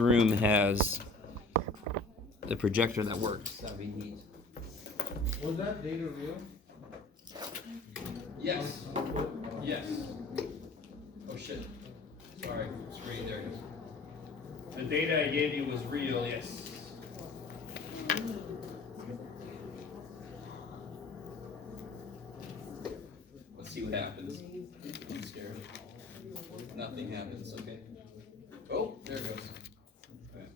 room has the projector that works. That'd be neat. Was that data real? Yes. Yes. Oh shit. Sorry, screen there. The data I gave you was real, yes. Let's see what happens. I'm scared. Nothing happens, okay. Oh, there it goes. Okay.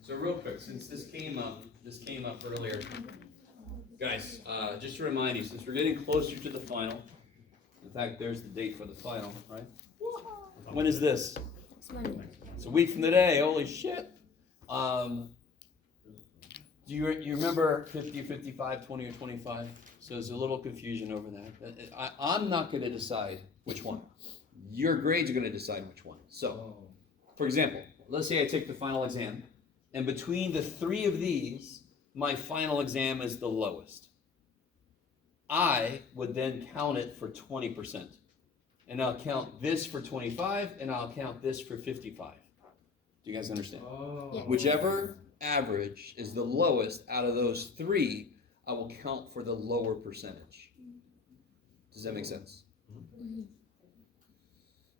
So real quick, since this came up earlier, guys, just to remind you, since we're getting closer to the final, in fact, there's the date for the final, right? When is this? It's Monday. It's a week from today. Holy shit. Do you remember 50, 55, 20, or 25? So there's a little confusion over that. I'm not going to decide which one. Your grades are going to decide which one. So, for example, let's say I take the final exam, and between the three of these, my final exam is the lowest. I would then count it for 20%. And I'll count this for 25, and I'll count this for 55. Do you guys understand? Oh. Yeah. Whichever average is the lowest out of those three, I will count for the lower percentage. Does that make sense? Mm-hmm.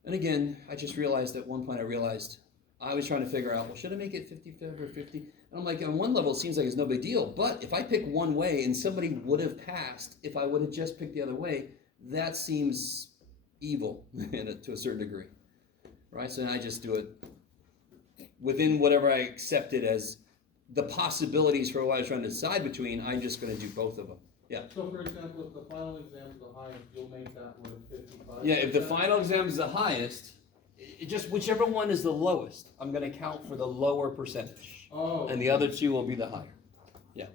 And again, I just realized at one point, I was trying to figure out, well, should I make it 55 or 50? And I'm like, on one level, it seems like it's no big deal. But if I pick one way and somebody would have passed if I would have just picked the other way, that seems evil to a certain degree. Right? So then I just do it within whatever I accepted as the possibilities for what I was trying to decide between. I'm just going to do both of them. Yeah. So for example, if the final exam is the highest, you'll make that with 55? Yeah, if the final exam is the highest, it just whichever one is the lowest, I'm going to count for the lower percentage. Oh. And the other two will be the higher. Yeah.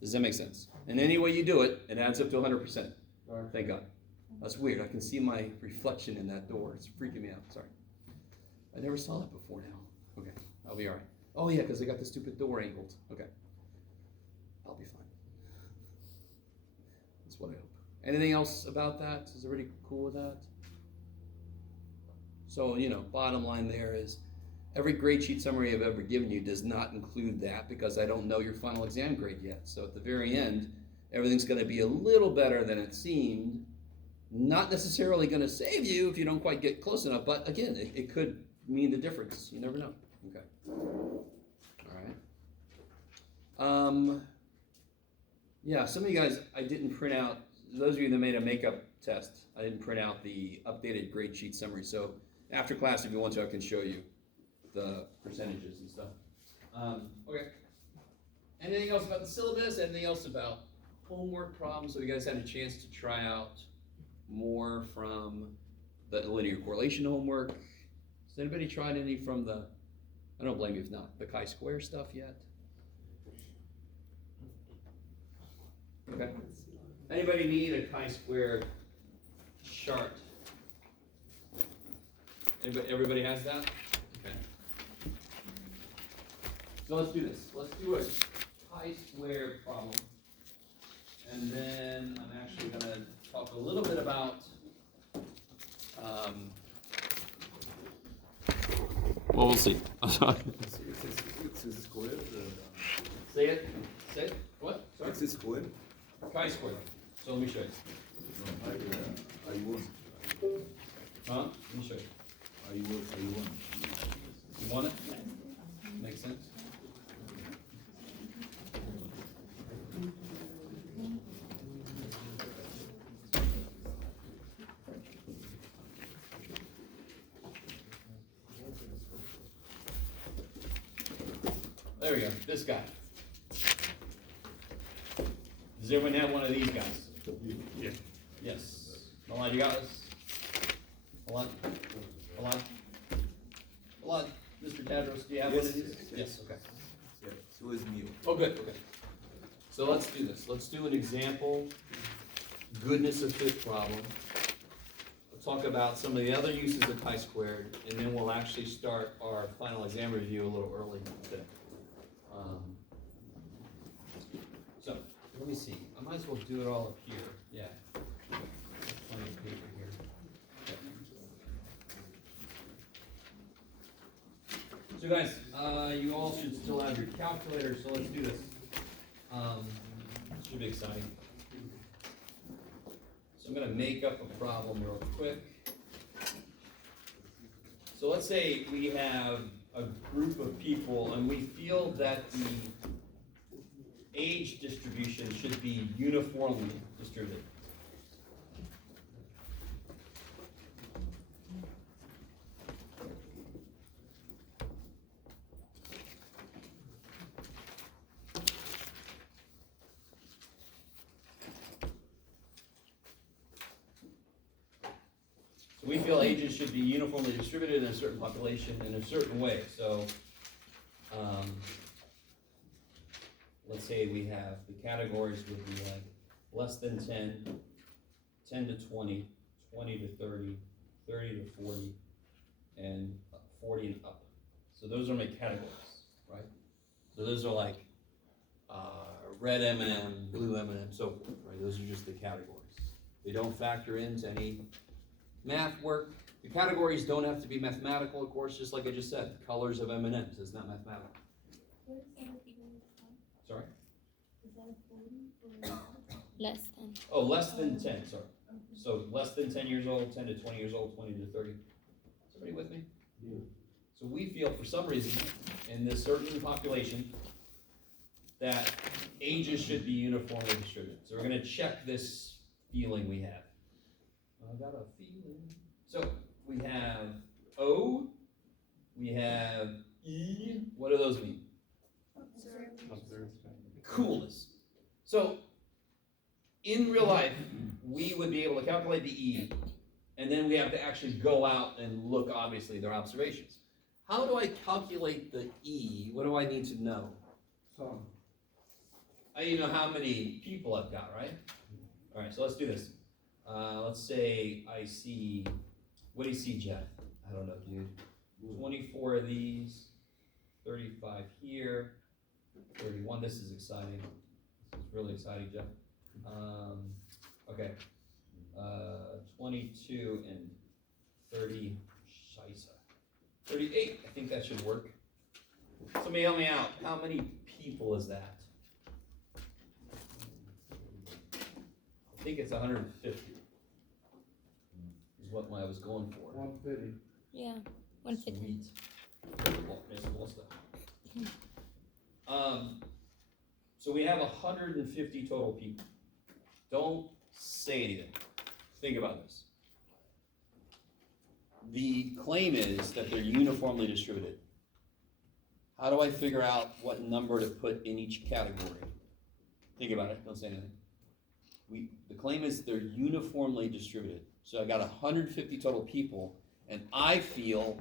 Does that make sense? And any way you do it, it adds up to 100%. Sorry. Thank God. That's weird. I can see my reflection in that door. It's freaking me out. Sorry. I never saw that before now. Okay. I'll be all right. Oh, yeah, because I got the stupid door angled. Okay. I'll be fine. That's what I hope. Anything else about that? Is everybody cool with that? So, bottom line there is every grade sheet summary I've ever given you does not include that because I don't know your final exam grade yet. So at the very end, everything's going to be a little better than it seemed. Not necessarily going to save you if you don't quite get close enough, but again, it could mean the difference. You never know. Okay. All right. Yeah, some of you guys, I didn't print out, those of you that made a makeup test, I didn't print out the updated grade sheet summary. So after class, if you want to, I can show you the percentages and stuff. Okay. Anything else about the syllabus? Anything else about homework problems? So you guys had a chance to try out more from the linear correlation homework. Has anybody tried any from the, I don't blame you if not, the chi-square stuff yet? Okay. Anybody need a chi-square chart? Everybody has that? Okay. So let's do this. Let's do a chi-square problem. And then I'm actually going to talk a little bit about well, we'll see. It's a square. Say it. Say it. What? Sorry? It's a square. Chi-square. So let me show you. No, I won. Huh? Let me show you. I won. You want it? Makes sense? There we go. This guy. Does everyone have one of these guys? Yeah. Yes. Milan, you got this? Milan? Mr. Tadros, do you have one of these? Yes, okay. Yeah. So is me. Oh, good, okay. So let's do this. Let's do an example goodness of fit problem. We'll talk about some of the other uses of chi-squared, and then we'll actually start our final exam review a little early today. So, let me see. I might as well do it all up here. Yeah. Plenty of paper here. Okay. So So guys, you all should still have your calculator, so let's do this. Should be exciting. So I'm gonna make up a problem real quick. So let's say we have a group of people and we feel that the age distribution should be uniformly distributed. We feel ages should be uniformly distributed in a certain population in a certain way. So, let's say we have the categories would be like less than 10, 10 to 20, 20 to 30, 30 to 40, and 40 and up. So those are my categories, right? So those are like red M&M, blue M&M, so forth, right? Those are just the categories. They don't factor into any math work. The categories don't have to be mathematical, of course, just like I just said. Colors of M&Ms is not mathematical. Sorry? Less than. Oh, less than 10, sorry. So less than 10 years old, 10 to 20 years old, 20 to 30. Is everybody with me? Yeah. So we feel for some reason in this certain population that ages should be uniformly distributed. So we're going to check this feeling we have. I got a feeling. So we have O, we have E. What do those mean? Coolness. So in real life, we would be able to calculate the E, and then we have to actually go out and look, obviously, their observations. How do I calculate the E? What do I need to know? Some. I need to know how many people I've got, right? All right, so let's do this. Let's say I see, what do you see, Jeff? I don't know, dude. 24 of these, 35 here, 31. This is exciting. This is really exciting, Jeff. Okay. 22 and 30. Scheisse. 38. I think that should work. Somebody help me out. How many people is that? I think it's 150. Is what I was going for. 150. Yeah, 150. Sweet. Well, so we have 150 total people. Don't say anything. Think about this. The claim is that they're uniformly distributed. How do I figure out what number to put in each category? Think about it. Don't say anything. The claim is they're uniformly distributed. So I got 150 total people, and I feel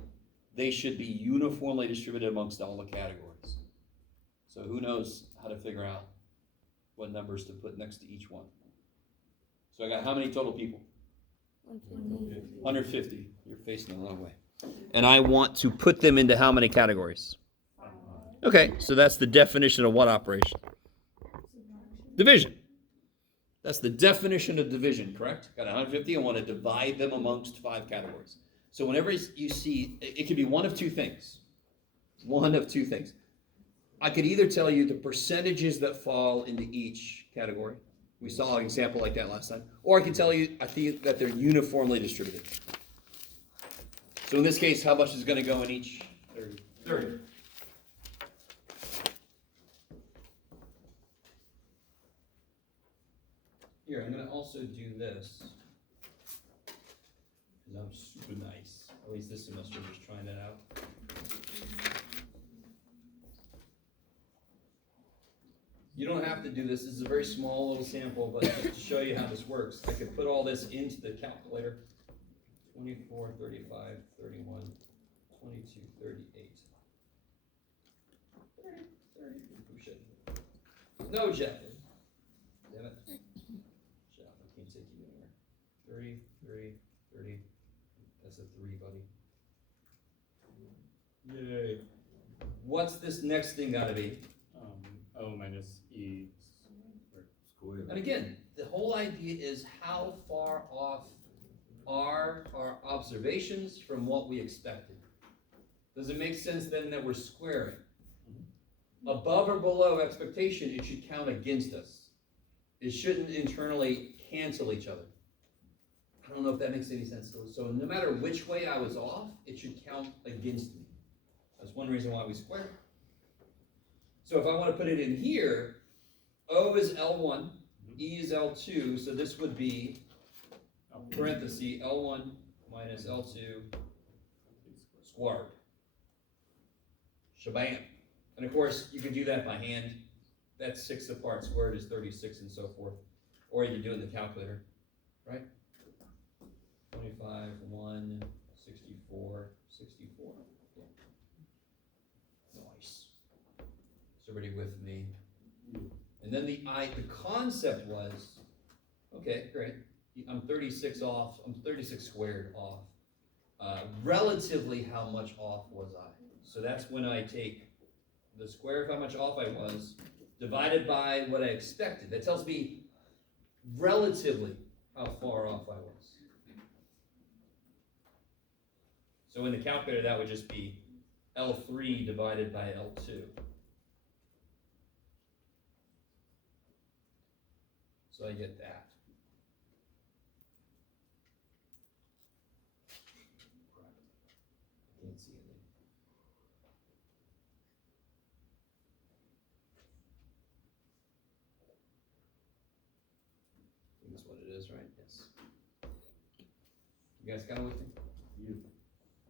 they should be uniformly distributed amongst all the categories. So who knows how to figure out what numbers to put next to each one? So I got how many total people? 150. 150. You're facing the wrong way. And I want to put them into how many categories? Okay, so that's the definition of what operation? Division. That's the definition of division, correct? Got 150, I want to divide them amongst 5 categories. So whenever you see, it could be one of two things. One of two things. I could either tell you the percentages that fall into each category. We saw an example like that last time. Or I can tell you, I think that they're uniformly distributed. So in this case, how much is going to go in each? 30. Here, I'm going to also do this. Because I'm super nice. At least this semester, I'm just trying that out. You don't have to do this. This is a very small little sample, but just to show you how this works, I could put all this into the calculator. 24, 35, 31, 22, 38. 30. Who should? No, Jeff. Damn it. Jeff, I can't take you anywhere. 30. That's a 3, buddy. Yay. What's this next thing gotta be? O minus E Square. And again, the whole idea is how far off are our observations from what we expected. Does it make sense then that we're squaring? Above or below expectation, it should count against us. It shouldn't internally cancel each other. I don't know if that makes any sense. So no matter which way I was off, it should count against me. That's one reason why we square. So if I want to put it in here, O is L1, E is L2, so this would be parenthesis L1 minus L2 squared. Shabam. And of course, you can do that by hand. That's 6 apart, squared is 36 and so forth. Or you can do it in the calculator, right? 25, 1, 64, 64. Yeah. Nice. Is everybody with me? And then the concept was, okay, great. I'm 36 off, I'm 36 squared off. Relatively, how much off was I? So that's when I take the square of how much off I was, divided by what I expected. That tells me relatively how far off I was. So in the calculator, that would just be L3 divided by L2. So I get that. I can't see it. I think that's what it is, right? Yes. You guys kind of with me?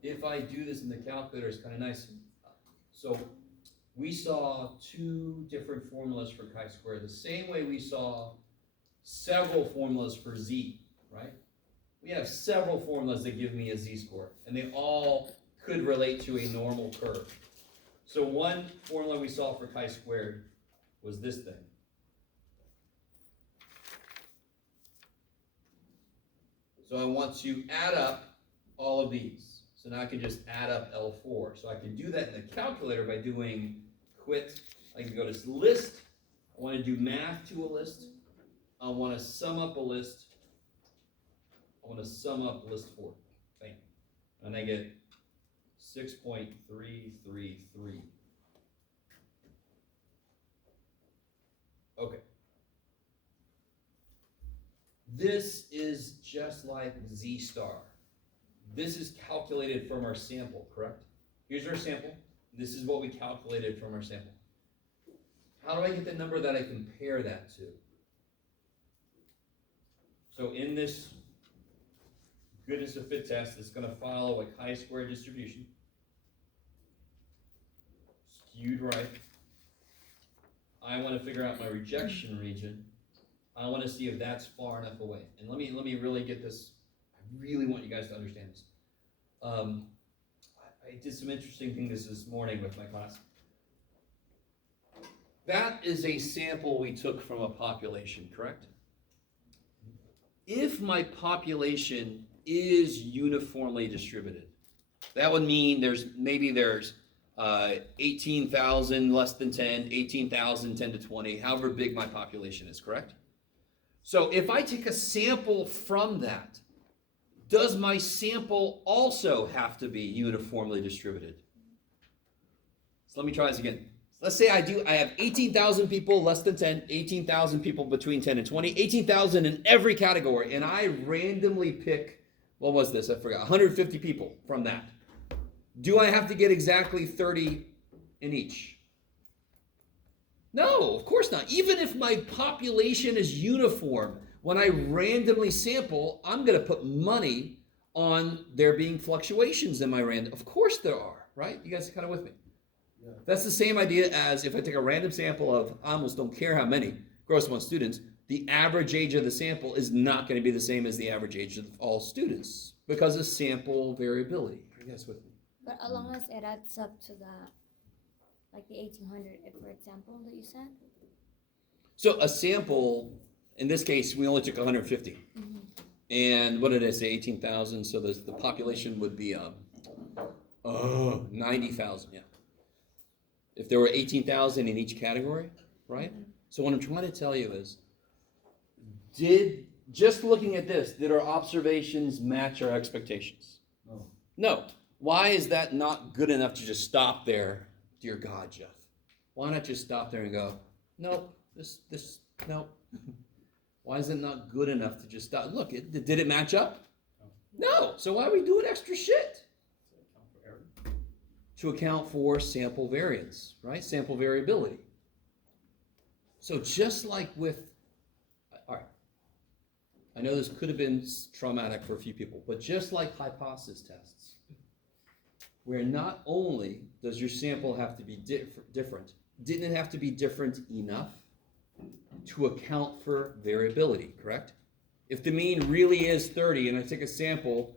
If I do this in the calculator, it's kind of nice. So we saw 2 different formulas for chi-square, the same way we saw several formulas for z, right? We have several formulas that give me a z-score, and they all could relate to a normal curve. So one formula we saw for chi-squared was this thing. So I want to add up all of these. So now I can just add up L4. So I can do that in the calculator by doing quit. I can go to list. I want to do math to a list. I want to sum up a list. I want to sum up list 4. Bam. And I get 6.333. Okay. This is just like Z star. This is calculated from our sample, correct? Here's our sample. This is what we calculated from our sample. How do I get the number that I compare that to? So in this goodness of fit test, it's going to follow a chi-square distribution. Skewed right. I want to figure out my rejection region. I want to see if that's far enough away. And let me really get this. I really want you guys to understand this. I did some interesting things this morning with my class. That is a sample we took from a population, correct? If my population is uniformly distributed, that would mean there's 18,000 less than 10, 18,000, 10 to 20, however big my population is, correct? So if I take a sample from that, does my sample also have to be uniformly distributed? So let me try this again. Let's say I have 18,000 people less than 10, 18,000 people between 10 and 20, 18,000 in every category, and I randomly pick, what was this? I forgot, 150 people from that. Do I have to get exactly 30 in each? No, of course not. Even if my population is uniform, when I randomly sample, I'm going to put money on there being fluctuations in my random. Of course there are, right? You guys are kind of with me. Yeah. That's the same idea as if I take a random sample of, I almost don't care how many, gross amount students, the average age of the sample is not going to be the same as the average age of all students because of sample variability. Are you guys with me? But as long as it adds up to that, like the 1800, for example, that you said. So a sample, in this case, we only took 150. Mm-hmm. And what did I say, 18,000? So the population would be 90,000, yeah. If there were 18,000 in each category, right? Mm-hmm. So what I'm trying to tell you is, just looking at this, did our observations match our expectations? No. No. Why is that not good enough to just stop there, dear God, Jeff? Why not just stop there and go, nope, nope. Why is it not good enough to just stop? Look, did it match up? No. So why are we doing extra shit? To account for sample variance, right? Sample variability. So just like with, all right, I know this could have been traumatic for a few people, but just like hypothesis tests, where not only does your sample have to be different, didn't it have to be different enough to account for variability, correct? If the mean really is 30 and I take a sample,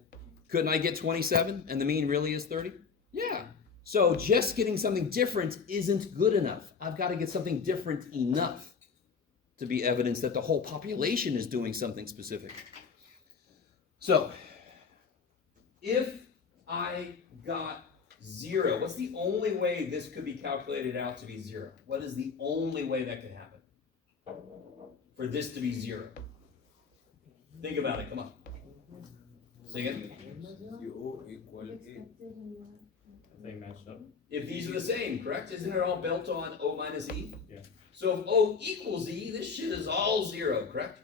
couldn't I get 27 and the mean really is 30? Yeah. So just getting something different isn't good enough. I've got to get something different enough to be evidence that the whole population is doing something specific. So if I got 0, what's the only way this could be calculated out to be 0? What is the only way that could happen for this to be 0? Think about it, come on. Say again. CO equal A. They matched up. If these are the same, correct? Isn't it all built on O minus E? Yeah. So if O equals E, this shit is all 0, correct?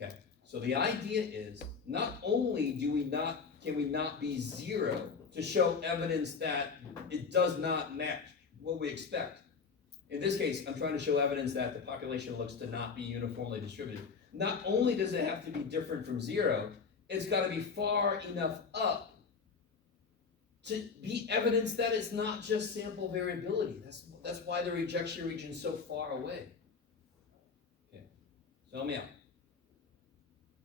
Okay, so the idea is, not only can we not be 0 to show evidence that it does not match what we expect. In this case, I'm trying to show evidence that the population looks to not be uniformly distributed. Not only does it have to be different from 0, it's got to be far enough up to be evidence that it's not just sample variability. That's why the rejection region is so far away. Okay, so help me out.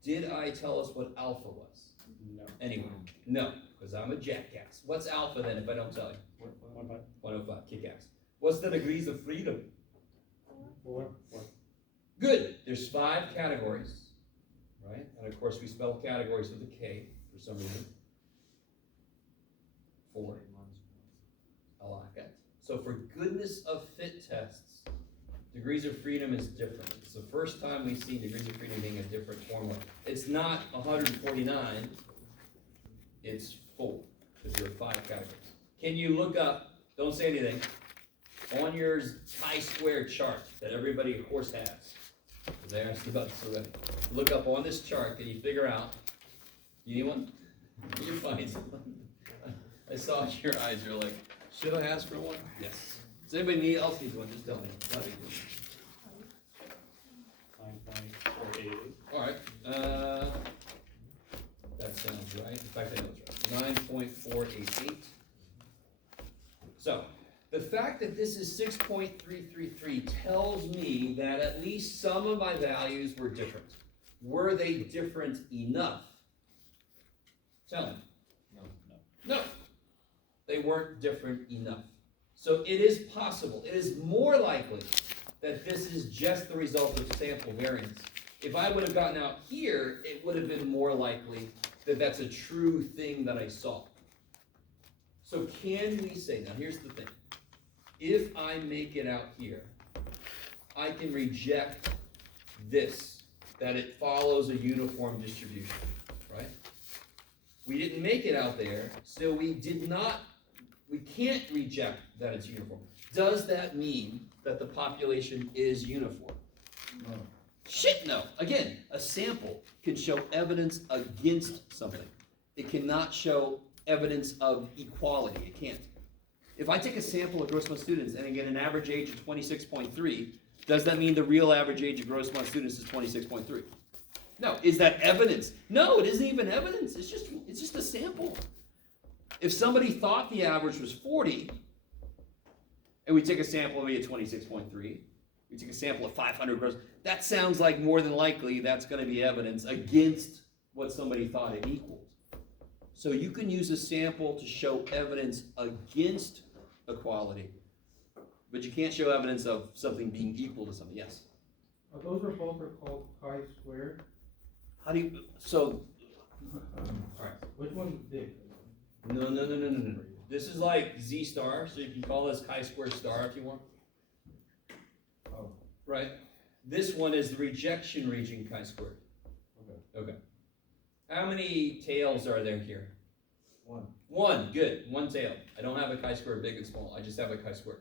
Did I tell us what alpha was? No. Anyone? No, because I'm a jackass. What's alpha then if I don't tell you? 1.5. 105, kick ass. What's the degrees of freedom? 4. Good. There's 5 categories, right? And of course we spell categories with a K for some reason. 4. I like it. So for goodness of fit tests, degrees of freedom is different. It's the first time we've seen degrees of freedom being a different formula. It's not 149, it's 4, because there are 5 categories. Can you look up, don't say anything, on your chi-square chart that everybody of course has? They asked about this already. Look up on this chart, can you figure out, you need one? You're fine. I saw your eyes, you're like, should I ask for one? Yes. Does anybody else need one? Just tell me. 9.488. All right. That sounds right. In fact, I know it's right. 9.488. So, the fact that this is 6.333 tells me that at least some of my values were different. Were they different enough? Tell me. No. They weren't different enough. So it is possible, it is more likely that this is just the result of sample variance. If I would have gotten out here, it would have been more likely that that's a true thing that I saw. So can we say, now here's the thing, if I make it out here, I can reject this, that it follows a uniform distribution, right? We didn't make it out there, so we can't reject that it's uniform. Does that mean that the population is uniform? No. Shit, no. Again, a sample can show evidence against something. It cannot show evidence of equality. It can't. If I take a sample of gross month students and I get an average age of 26.3, does that mean the real average age of gross month students is 26.3? No. Is that evidence? No, it isn't even evidence. It's just a sample. If somebody thought the average was 40, and we take a sample of 26.3, we take a sample of 500 gross, that sounds like more than likely that's going to be evidence against what somebody thought it equaled. So you can use a sample to show evidence against equality, but you can't show evidence of something being equal to something. Yes? Those are both called chi-square. How do you, so, all right. Which one's big? No. This is like Z star, so you can call this chi-square star if you want. Oh. Right? This one is the rejection region chi-squared. Okay. Okay. How many tails are there here? 1. One, good, one tail. I don't have a chi-square big and small, I just have a chi-square.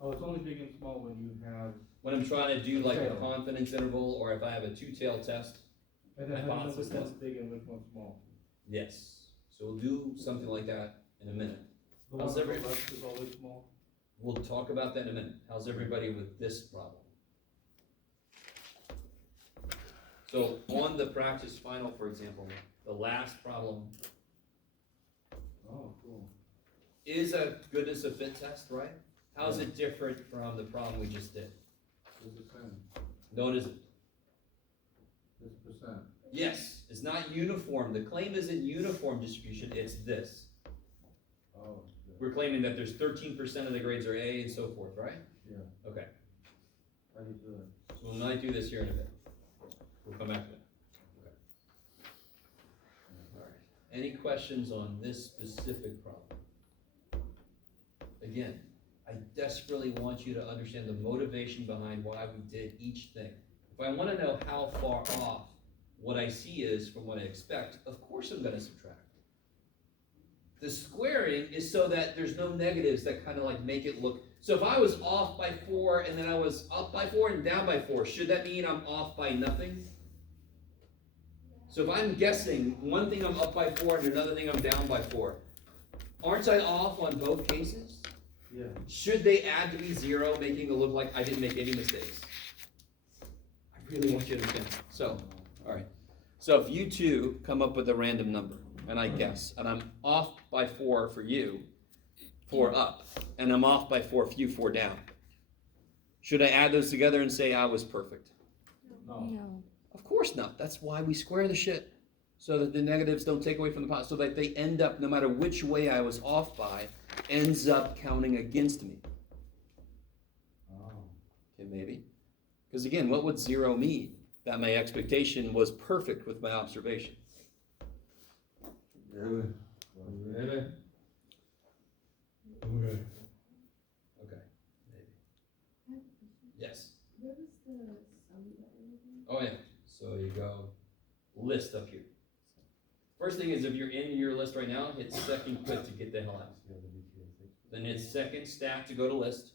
Oh, it's only big and small when you have, When I'm trying to do like a Tail. confidence interval, or if I have a two-tail test, and then how do you know Hypothesis which one's test. big and which one's small? yes. So we'll do something like that in a minute. The How's one on the every- left is always small? We'll talk about that in a minute. How's everybody with this problem? So on the practice final, for example, the last problem Oh, cool. is a goodness of fit test, right? How's it different from the problem we just did? It's the same, Notice, it's percent. yes, it's not uniform. The claim isn't uniform distribution, it's this. Oh, yeah. We're claiming that there's 13% of the grades are A and so forth, right? Yeah. Okay, How do you do it? so we might do this here in a bit. We'll come back to that. Okay. All right. Any questions on this specific problem? Again, I desperately want you to understand the motivation behind why we did each thing. If I want to know how far off what I see is from what I expect, of course I'm going to subtract. The squaring is so that there's no negatives that kind of like make it look. So if I was off by 4 and then I was up by 4 and down by 4, should that mean I'm off by nothing? So if I'm guessing one thing I'm up by 4 and another thing I'm down by 4, aren't I off on both cases? Yeah. Should they add to be 0, making it look like I didn't make any mistakes? I really want you to understand. So, all right. So if you two come up with a random number, and I guess, and I'm off by 4 for you, 4 up, and I'm off by 4 for you, 4 down, should I add those together and say I was perfect? No. No. Of course not. That's why we square the shit. So that the negatives don't take away from the positive. So that they end up, no matter which way I was off by, ends up counting against me. Oh. Okay, maybe. Because again, what would 0 mean? That my expectation was perfect with my observation. Really? Really? Okay. Okay, maybe. Yes. Where was the sum button? Oh yeah. So you go list up here. First thing is, if you're in your list right now, hit second quit to get the hell out. Then hit second stack to go to list.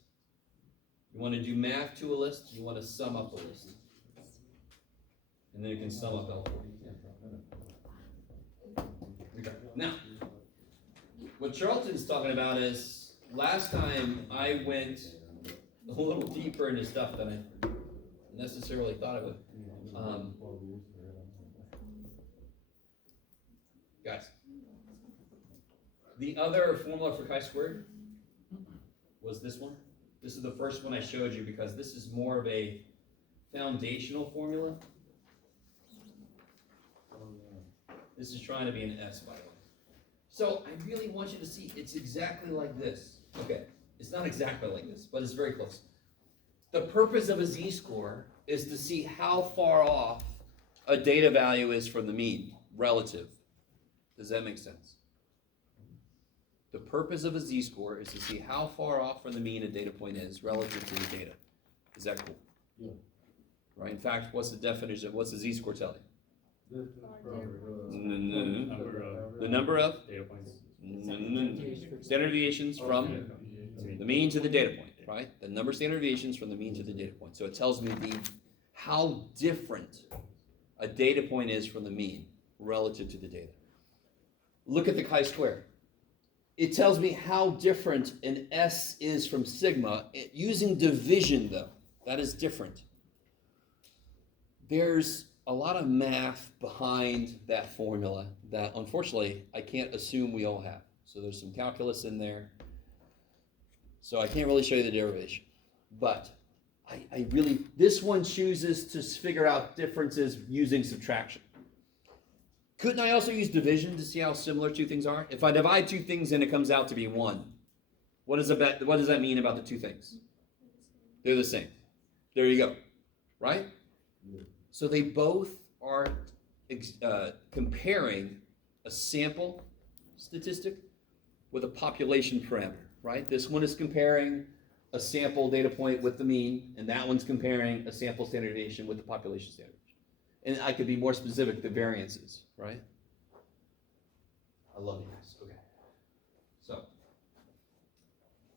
You want to do math to a list, you want to sum up the list. And then you can sum up L4. Okay. Now, what Charlton's talking about is, last time I went a little deeper into stuff than I necessarily thought I would. Guys, the other formula for chi-squared was this one. This is the first one I showed you because this is more of a foundational formula. This is trying to be an S, by the way. So I really want you to see it's exactly like this. Okay, it's not exactly like this, but it's very close. The purpose of a z-score is to see how far off a data value is from the mean, relative. Does that make sense? The purpose of a z-score is to see how far off from the mean a data point is relative to the data. Is that cool? Yeah. Right. In fact, what's the definition? What's the z-score tell you? This is probably The number of Data points. standard deviations from the mean to the data point, right? The number of standard deviations from the mean to the data point. So it tells me how different a data point is from the mean relative to the data. Look at the chi-square. It tells me how different an S is from sigma using division, though. That is different. There's a lot of math behind that formula that, unfortunately, I can't assume we all have. So there's some calculus in there. So I can't really show you the derivation. But I really, this one chooses to figure out differences using subtraction. Couldn't I also use division to see how similar two things are? If I divide two things and it comes out to be 1, what does that mean about the two things? They're the same. There you go. Right? Yeah. So they both are comparing a sample statistic with a population parameter, right? This one is comparing a sample data point with the mean, and that one's comparing a sample standard deviation with the population standard. And I could be more specific, the variances, right? I love you guys. Okay.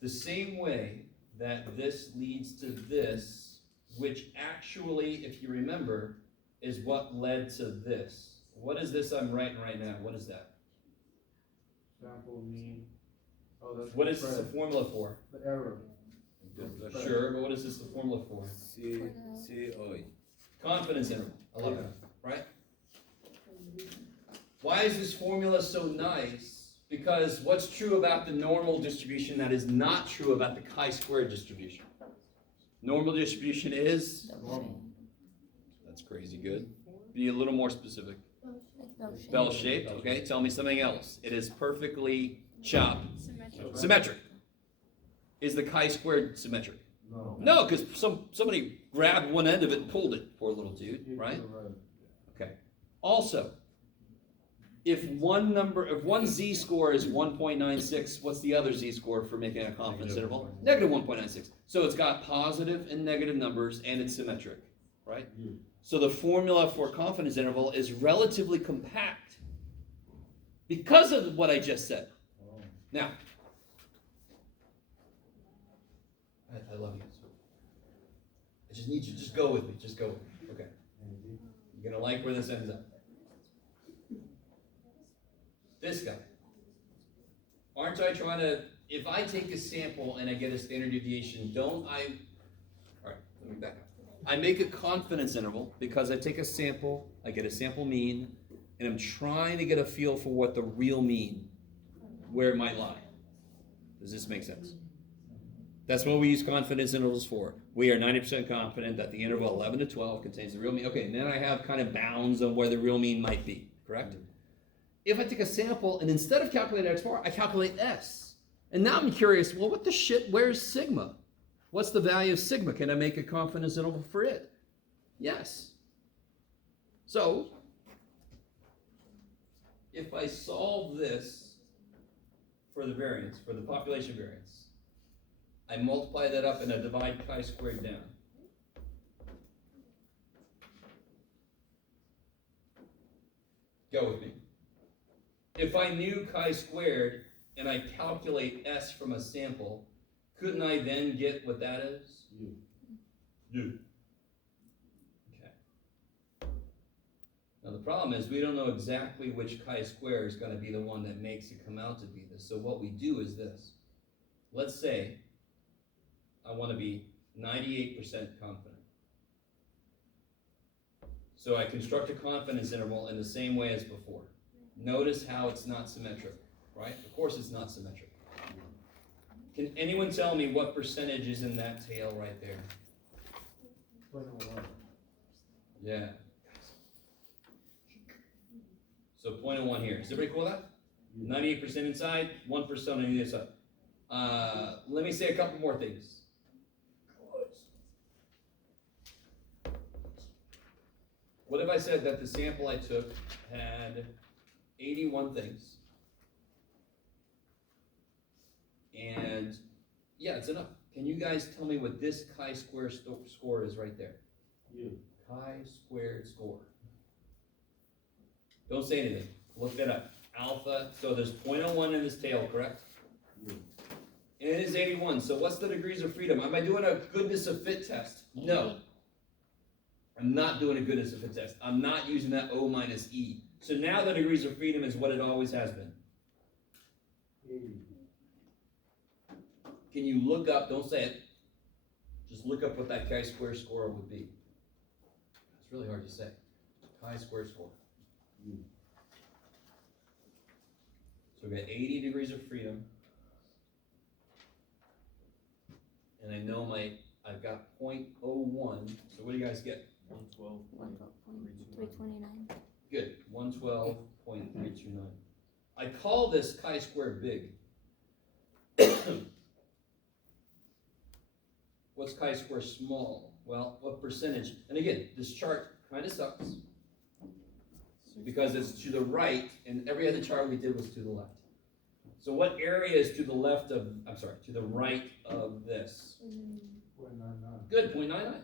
the same way that this leads to this, which actually, if you remember, is what led to this. What is this I'm writing right now? What is that? Sample mean. Oh, that's. What is this a spread. formula for? The error. Sure, but what is this the formula for? Confidence interval. I love that, right? Why is this formula so nice? Because what's true about the normal distribution that is not true about the chi-squared distribution? Normal distribution is? That's crazy good. Be a little more specific. Like Bell-shaped, okay? Tell me something else. It is perfectly chopped. Symmetric. Symmetric. Is the chi-squared symmetric? No. No, because somebody grabbed one end of it and pulled it, poor little dude, You're right? right. Also, if one z-score is 1.96, what's the other z-score for making a confidence interval? Negative 1.96. So it's got positive and negative numbers, and it's symmetric, right? Yeah. So the formula for confidence interval is relatively compact because of what I just said. Oh. Now, I love you. I just need you, just go with me, just go with me. Okay. You're gonna like where this ends up. This guy. Aren't I trying to, if I take a sample and I get a standard deviation, don't I, all right, let me back up. I make a confidence interval because I take a sample, I get a sample mean, and I'm trying to get a feel for what the real mean, where it might lie. Does this make sense? That's what we use confidence intervals for. We are 90% confident that the interval 11 to 12 contains the real mean. Okay, and then I have kind of bounds on where the real mean might be, correct? If I take a sample and instead of calculating x bar, I calculate s. And now I'm curious, well, what the shit, where's sigma? What's the value of sigma? Can I make a confidence interval for it? Yes. So, if I solve this for the variance, for the population variance, I multiply that up and I divide chi-squared down. Go with me. If I knew chi-squared and I calculate s from a sample, couldn't I then get what that is? Do. Okay. Now the problem is we don't know exactly which chi-square is going to be the one that makes it come out to be this. So what we do is this. Let's say I want to be 98% confident. So I construct a confidence interval in the same way as before. Notice how it's not symmetric, right? Of course it's not symmetric. Can anyone tell me what percentage is in that tail right there? 21. Yeah. So 0.01 here. Is everybody cool with that? 98% inside, 1% on the other side. Let me say a couple more things. What if I said that the sample I took had 81 things? And yeah, it's enough. Can you guys tell me what this chi-square score is right there? Chi-squared score. Don't say anything. Look that up. Alpha, so there's 0.01 in this tail, correct? And it is 81. So what's the degrees of freedom? Am I doing a goodness of fit test? No. I'm not doing a goodness of fit test. I'm not using that O minus E. So now the degrees of freedom is what it always has been. 80. Can you look up, don't say it, just look up what that chi-square score would be. It's really hard to say. Chi-square score. So we got 80 degrees of freedom. And I know I've got 0.01. So what do you guys get? 329. Good, 112.329. I call this chi-square big. What's chi-square small? Well, what percentage? And again, this chart kind of sucks because it's to the right, and every other chart we did was to the left. So what area is to the left of, to the right of this? 0.99. Good, 0.99.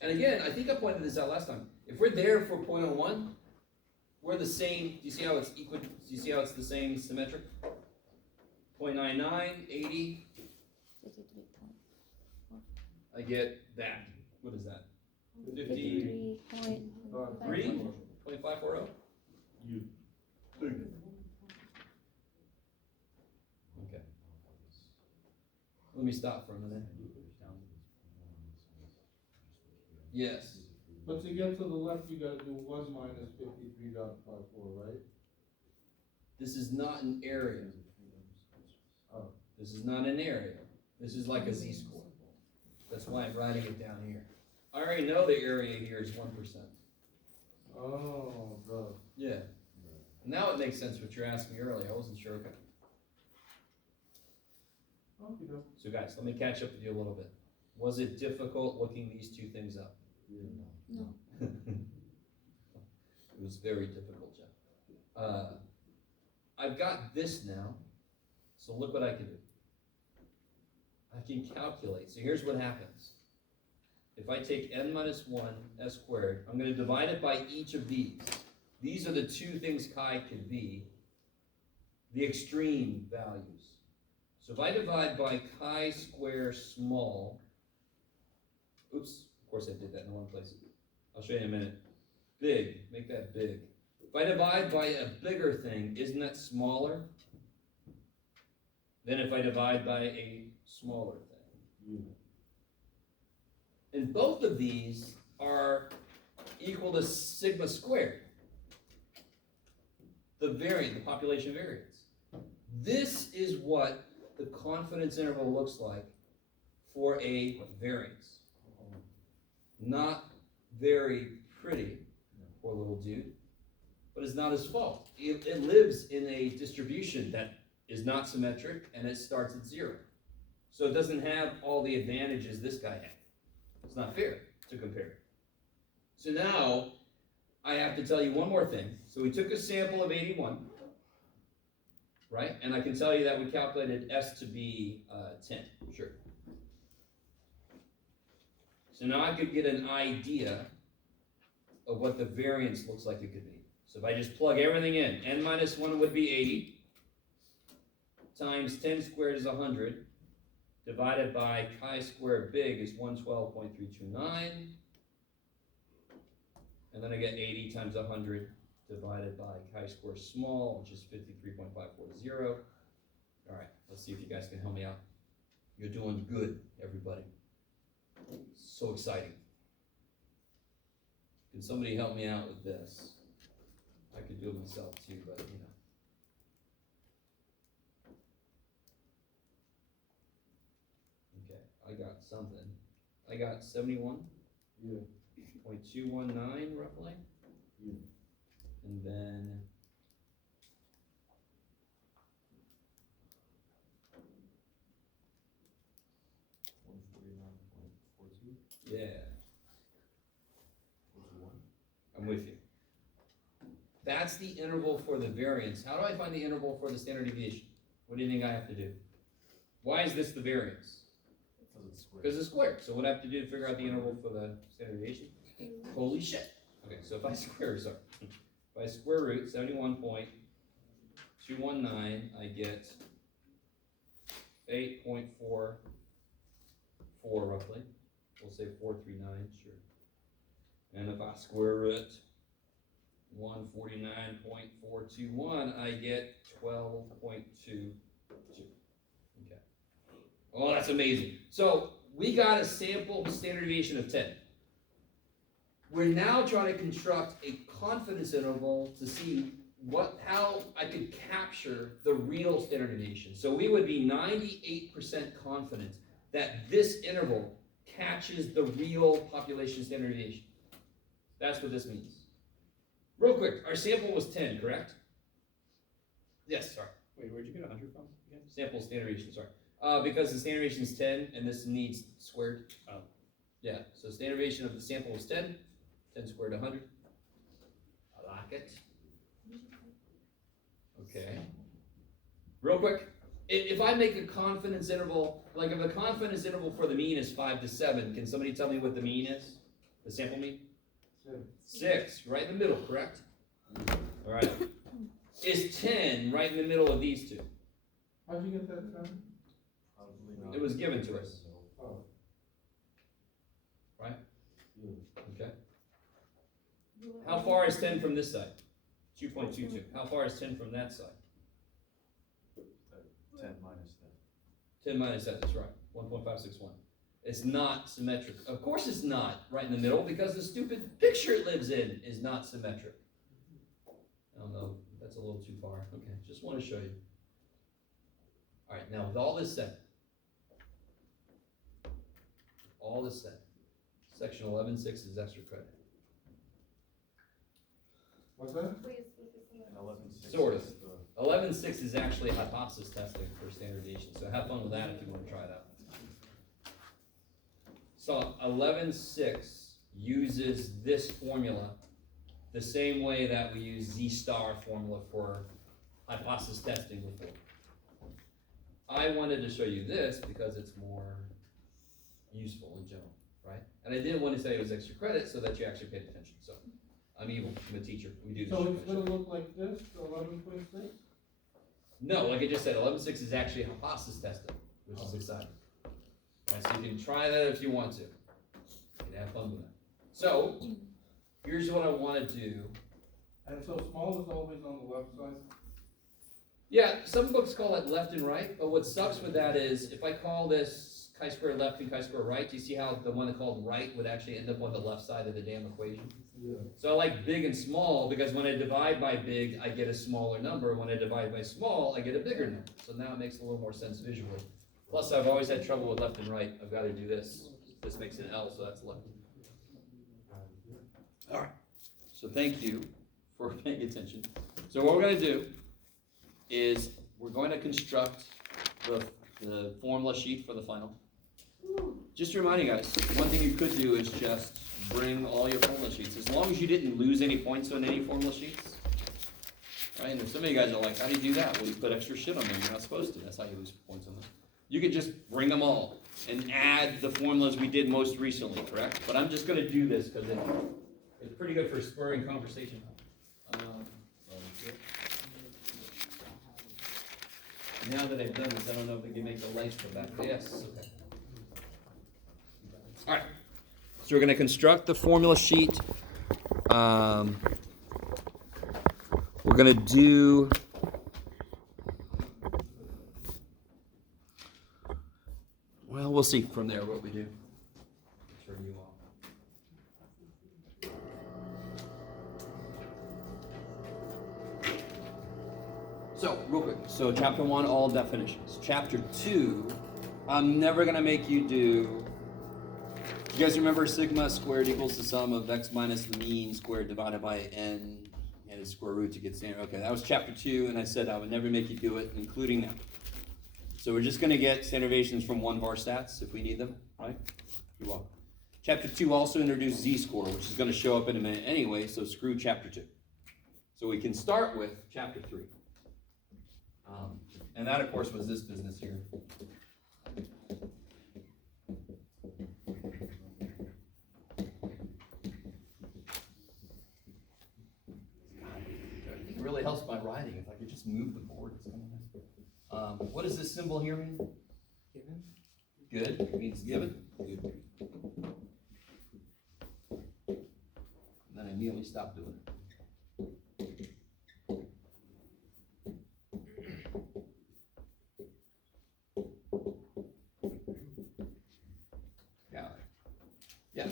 And again, I think I pointed this out last time. If we're there for 0.01, we're the same. Do you see how it's equal? Do you see how it's the same symmetric? 0.99, 80. I get that. What is that? 53 point. 2540? Okay. Let me stop for a minute. Yes. But to get to the left, you gotta do 1 minus 53.54, right? This is not an area. Oh. This is not an area. This is like a z-score. That's why I'm writing it down here. I already know the area here is 1%. Oh, duh. Yeah. Now it makes sense what you're asking me earlier. I wasn't sure. Okay. Okay, no. So guys, let me catch up with you a little bit. Was it difficult looking these two things up? No. It was very difficult, Jeff. I've got this now, so look what I can do. I can calculate. So here's what happens. If I take n minus 1, s squared, I'm going to divide it by each of these. These are the two things chi could be, the extreme values. So if I divide by chi square small, oops, of course I did that in the wrong place. I'll show you in a minute. Big, make that big. If I divide by a bigger thing, isn't that smaller than if I divide by a smaller thing? And both of these are equal to sigma squared, the variance, the population variance. This is what the confidence interval looks like for a variance. Not very pretty, poor little dude, but it's not his fault. It lives in a distribution that is not symmetric and it starts at 0. So it doesn't have all the advantages this guy had. It's not fair to compare. So now I have to tell you one more thing. So we took a sample of 81, right? And I can tell you that we calculated S to be 10, sure. So now I could get an idea of what the variance looks like it could be. So if I just plug everything in, n minus 1 would be 80, times 10 squared is 100, divided by chi squared big is 112.329, and then I get 80 times 100 divided by chi squared small, which is 53.540. All right, let's see if you guys can help me out. You're doing good, everybody. So exciting. Can somebody help me out with this? I could do it myself too, but you know. Okay, I got something. I got 71. Yeah. 0.219 roughly. Yeah. And then yeah. I'm with you. That's the interval for the variance. How do I find the interval for the standard deviation? What do you think I have to do? Why is this the variance? Because it's squared. So what do I have to do to figure out the interval for the standard deviation? Holy shit. Okay, so if I square root 71.219, I get 8.44 roughly. We'll say 439, sure. And if I square root 149.421, I get 12.22. Okay. Oh, that's amazing. So we got a sample standard deviation of 10. We're now trying to construct a confidence interval to see how I could capture the real standard deviation. So we would be 98% confident that this interval catches the real population standard deviation. That's what this means. Real quick, our sample was 10, correct? Yes, sorry. Wait, where'd you get 100 from again? Sample standard deviation, sorry. Because the standard deviation is 10 and this needs squared. Oh. Yeah, so standard deviation of the sample was 10. 10 squared 100. I like it. Okay. Real quick, if I make a confidence interval, like if a confidence interval for the mean is 5 to 7, can somebody tell me what the mean is? The sample mean? 6, right in the middle, correct? All right. Is 10 right in the middle of these two? How'd you get that, Sam? It was given to us. Oh. How far is 10 from this side? 2.22. How far is 10 from that side? 10 minus 10 minus that, that's right. 1.561. It's not symmetric. Of course it's not right in the middle because the stupid picture it lives in is not symmetric. I don't know, that's a little too far. Okay, just want to show you. All right, now with all this said, section 11.6 is extra credit. What's that? Please, with this one. 11.6. Sort of. 11.6 is actually hypothesis testing for standard deviation, so have fun with that if you want to try that. So 11.6 uses this formula the same way that we use Z-star formula for hypothesis testing before. I wanted to show you this because it's more useful in general, right? And I didn't want to say it was extra credit so that you actually paid attention. So I'm evil, I'm a teacher, we do this. So it's gonna look like this, 11.6? No, like I just said, 11.6 is actually hypothesis testing, which is exciting. All right, so you can try that if you want to. You can have fun with that. So, here's what I want to do. And so small is always on the left side? Yeah, some books call it left and right, but what sucks with that is if I call this chi-square left and chi-square right, do you see how the one called right would actually end up on the left side of the damn equation? Yeah. So I like big and small because when I divide by big, I get a smaller number. When I divide by small, I get a bigger number. So now it makes a little more sense visually. Plus, I've always had trouble with left and right. I've got to do this. This makes an L, so that's left. All right. So thank you for paying attention. So what we're going to do is we're going to construct the formula sheet for the final. Just reminding you guys, one thing you could do is just bring all your formula sheets, as long as you didn't lose any points on any formula sheets. Right? And if some of you guys are like, how do you do that? Well, you put extra shit on them. You're not supposed to. That's how you lose points on them. You could just bring them all and add the formulas we did most recently, correct? But I'm just going to do this because it's pretty good for spurring conversation. Now that I've done this, I don't know if we can make the lights go back. Yes, okay. All right. So we're going to construct the formula sheet. We're going to do... Well, we'll see from there what we do. Turn you off. So, real quick. So, chapter 1, all definitions. Chapter 2, I'm never going to make you do... You guys remember sigma squared equals the sum of x minus the mean squared divided by n and the square root to get standard. Okay, that was chapter 2, and I said I would never make you do it, including now. So we're just going to get standard deviations from one var stats if we need them, right? You're welcome. Chapter 2 also introduced z-score, which is going to show up in a minute anyway, so screw chapter 2. So we can start with chapter 3. And that, of course, was this business here. It really helps my writing if I could just move the board. It's kind of nice. What does this symbol here mean? Given. Good. It means given. Good. And then I immediately stop doing it. Yeah. Yeah.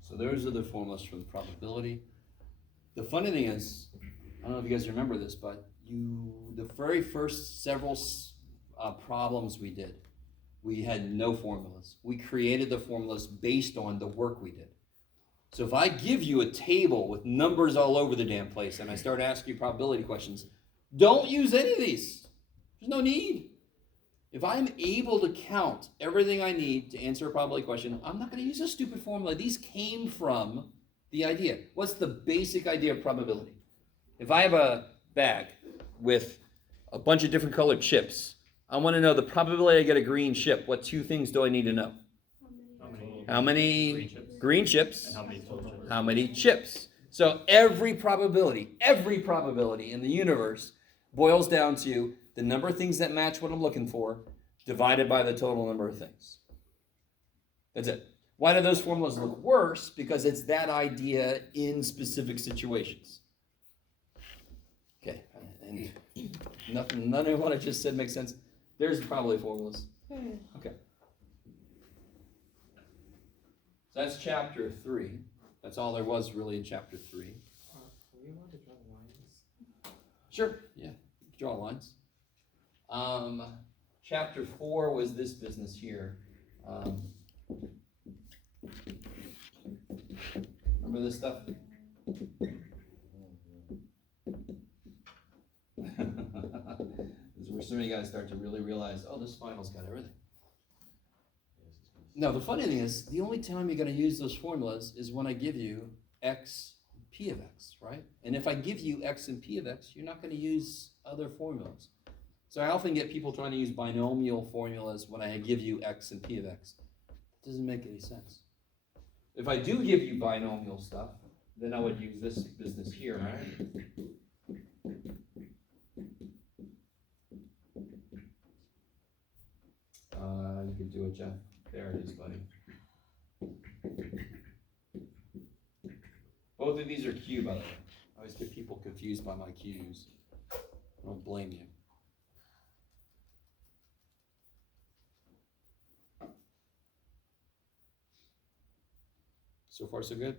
So those are the formulas for the probability. The funny thing is, I don't know if you guys remember this, but the very first several problems we did, we had no formulas. We created the formulas based on the work we did. So if I give you a table with numbers all over the damn place and I start asking you probability questions, don't use any of these. There's no need. If I'm able to count everything I need to answer a probability question, I'm not going to use a stupid formula. These came from the idea. What's the basic idea of probability? If I have a bag with a bunch of different colored chips, I want to know the probability I get a green chip. What two things do I need to know? How many green chips? And how many total chips? How many chips? So every probability in the universe boils down to the number of things that match what I'm looking for divided by the total number of things. That's it. Why do those formulas look worse? Because it's that idea in specific situations. Okay, and none of what I just said makes sense. There's probably formulas. Okay. So that's chapter 3. That's all there was really in chapter 3. Were you allowed to draw lines? Sure, yeah, draw lines. Chapter 4 was this business here. Remember this stuff? This is where some of you guys start to really realize, oh, this final's got everything. Now, the funny thing is, the only time you're going to use those formulas is when I give you x, p of x, right? And if I give you x and p of x, you're not going to use other formulas. So I often get people trying to use binomial formulas when I give you x and p of x. It doesn't make any sense. If I do give you binomial stuff, then I would use this business here, right? You could do it, Jeff. There it is, buddy. Both of these are Q, by the way. I always get people confused by my Qs. I don't blame you. So far, so good?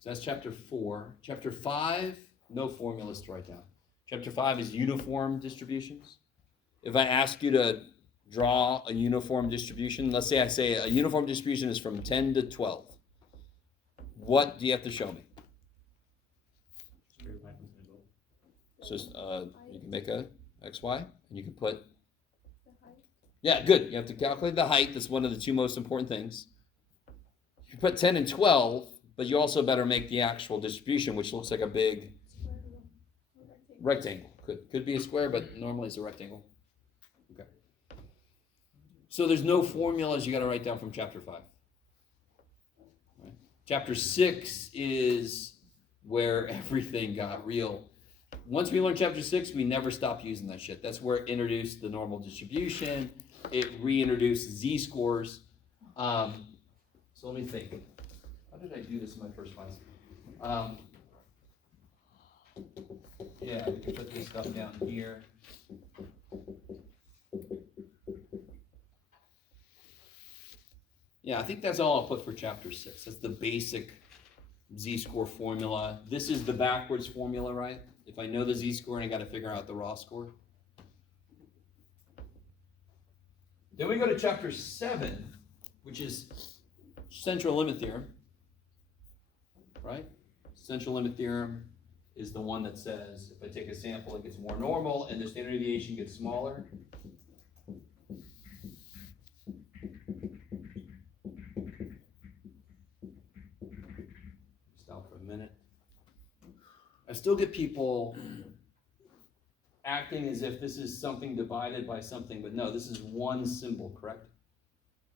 So that's chapter 4. Chapter 5, no formulas to write down. Chapter 5 is uniform distributions. If I ask you to draw a uniform distribution, let's say I say a uniform distribution is from 10 to 12. What do you have to show me? So you can make a XY, and you can put, yeah, good. You have to calculate the height. That's one of the two most important things. You put 10 and 12, but you also better make the actual distribution, which looks like a big rectangle. Could be a square, but normally it's a rectangle. Okay. So there's no formulas you got to write down from chapter 5. Right? Chapter 6 is where everything got real. Once we learned chapter 6, we never stopped using that shit. That's where it introduced the normal distribution. It reintroduced z-scores. So let me think. How did I do this in my first class? Yeah, we can put this stuff down here. Yeah, I think that's all I'll put for chapter 6. That's the basic z-score formula. This is the backwards formula, right? If I know the z-score and I got to figure out the raw score. Then we go to chapter 7, which is central limit theorem, right? Central limit theorem is the one that says if I take a sample, it gets more normal and the standard deviation gets smaller. Stop for a minute. I still get people acting as if this is something divided by something, but no, this is one symbol, correct?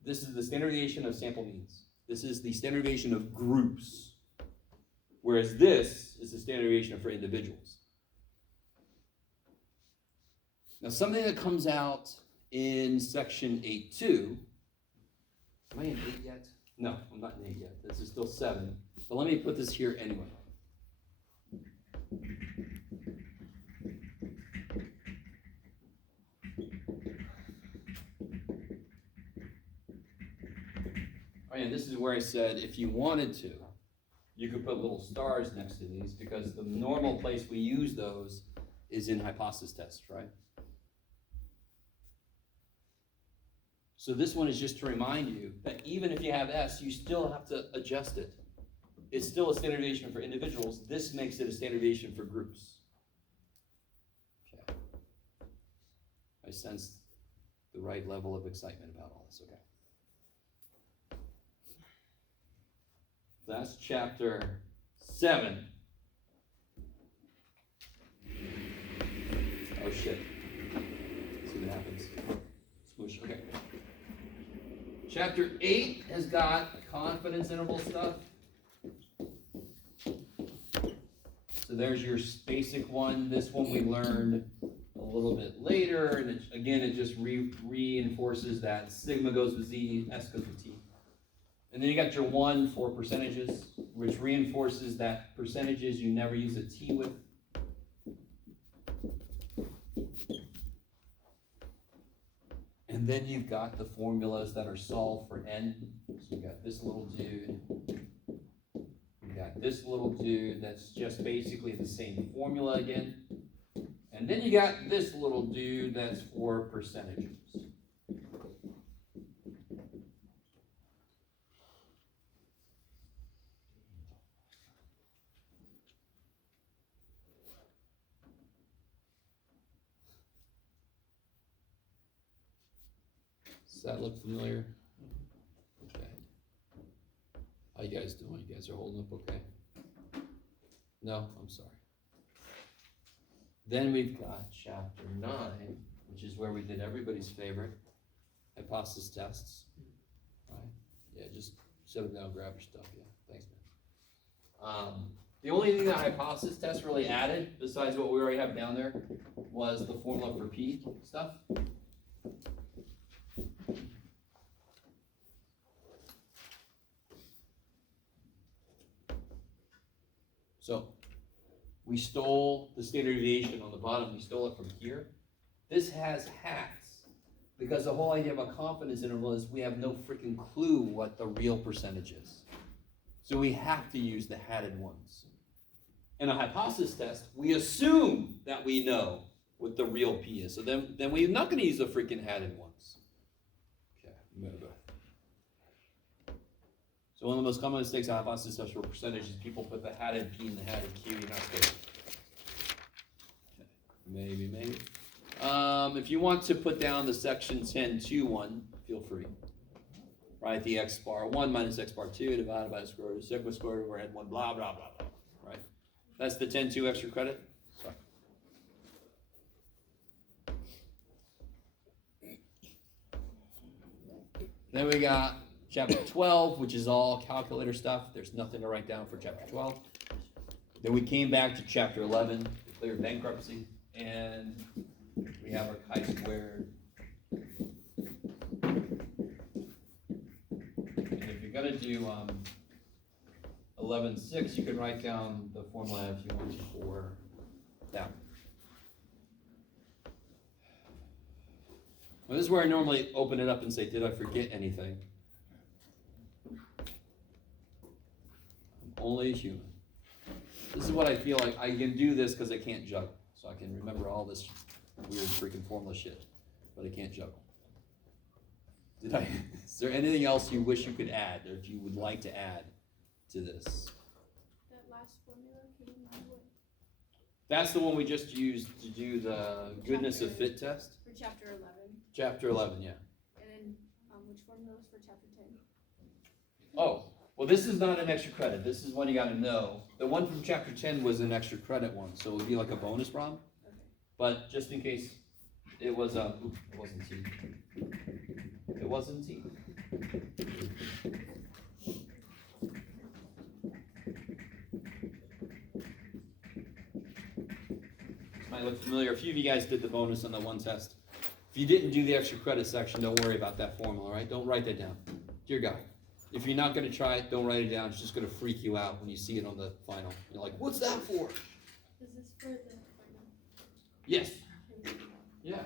This is the standard deviation of sample means. This is the standard deviation of groups. Whereas this is the standard deviation for individuals. Now something that comes out in section 8.2, am I in 8 yet? No, I'm not in 8 yet. This is still 7. But let me put this here anyway. Oh, and this is where I said if you wanted to, you could put little stars next to these because the normal place we use those is in hypothesis tests, right? So this one is just to remind you that even if you have S, you still have to adjust it. It's still a standard deviation for individuals. This makes it a standard deviation for groups. Okay. I sense the right level of excitement about all this, okay? That's chapter 7. Oh shit. Let's see what happens. Smoosh, okay. Chapter 8 has got confidence interval stuff. So So there's your basic one. This one we learned a little bit later, and it just reinforces that sigma goes with z, s goes with t. And then you got your 1 for percentages, which reinforces that percentages you never use a t with. And then you've got the formulas that are solved for n. So you got this little dude. You got this little dude that's just basically the same formula again. And then you got this little dude that's for percentages. Does that look familiar? Okay. How you guys doing? You guys are holding up okay? No? I'm sorry. Then we've got chapter 9, which is where we did everybody's favorite, hypothesis tests. Right? Yeah, just set them down, grab your stuff. Yeah, thanks, man. The only thing that hypothesis test really added, besides what we already have down there, was the formula for P stuff. So, we stole the standard deviation on the bottom, we stole it from here. This has hats, because the whole idea of a confidence interval is we have no freaking clue what the real percentage is. So we have to use the hatted ones. In a hypothesis test, we assume that we know what the real P is. So then we're not gonna use the freaking hatted ones. Okay, I'm gonna go. So one of the most common mistakes on hypothesis tests for percentages is people put the hatted P and the hatted Q. You're not supposed to. Okay. Maybe. If you want to put down the section 10.2 one, feel free. Right, the x bar 1 minus x bar 2 divided by the square root of sigma squared over n 1, blah, blah, blah, blah. Right? That's the 10.2 extra credit. Sorry. Then we got chapter 12, which is all calculator stuff. There's nothing to write down for chapter 12. Then we came back to chapter 11, declared bankruptcy, and we have our chi-squared. And if you're gonna do 11.6, you can write down the formula if you want to for that. Well, this is where I normally open it up and say, did I forget anything? I'm only a human. This is what I feel like. I can do this because I can't juggle. So I can remember all this weird freaking formula shit, but I can't juggle. Is there anything else you wish you could add, or if you would like to add to this? That last formula, can you remind what, That's the one we just used to do the goodness of fit test. for chapter 11? Chapter 11, yeah. And then, which formula was for chapter 10? Oh, well, this is not an extra credit. This is one you gotta know. The one from chapter 10 was an extra credit one, so it would be like a bonus problem. Okay. But just in case it was, it wasn't T. It wasn't T. This might look familiar. A few of you guys did the bonus on the one test. If you didn't do the extra credit section, don't worry about that formula, right? Don't write that down. Dear God. If you're not gonna try it, don't write it down. It's just gonna freak you out when you see it on the final. You're like, what's that for? Is this for the final? Yes. Yeah.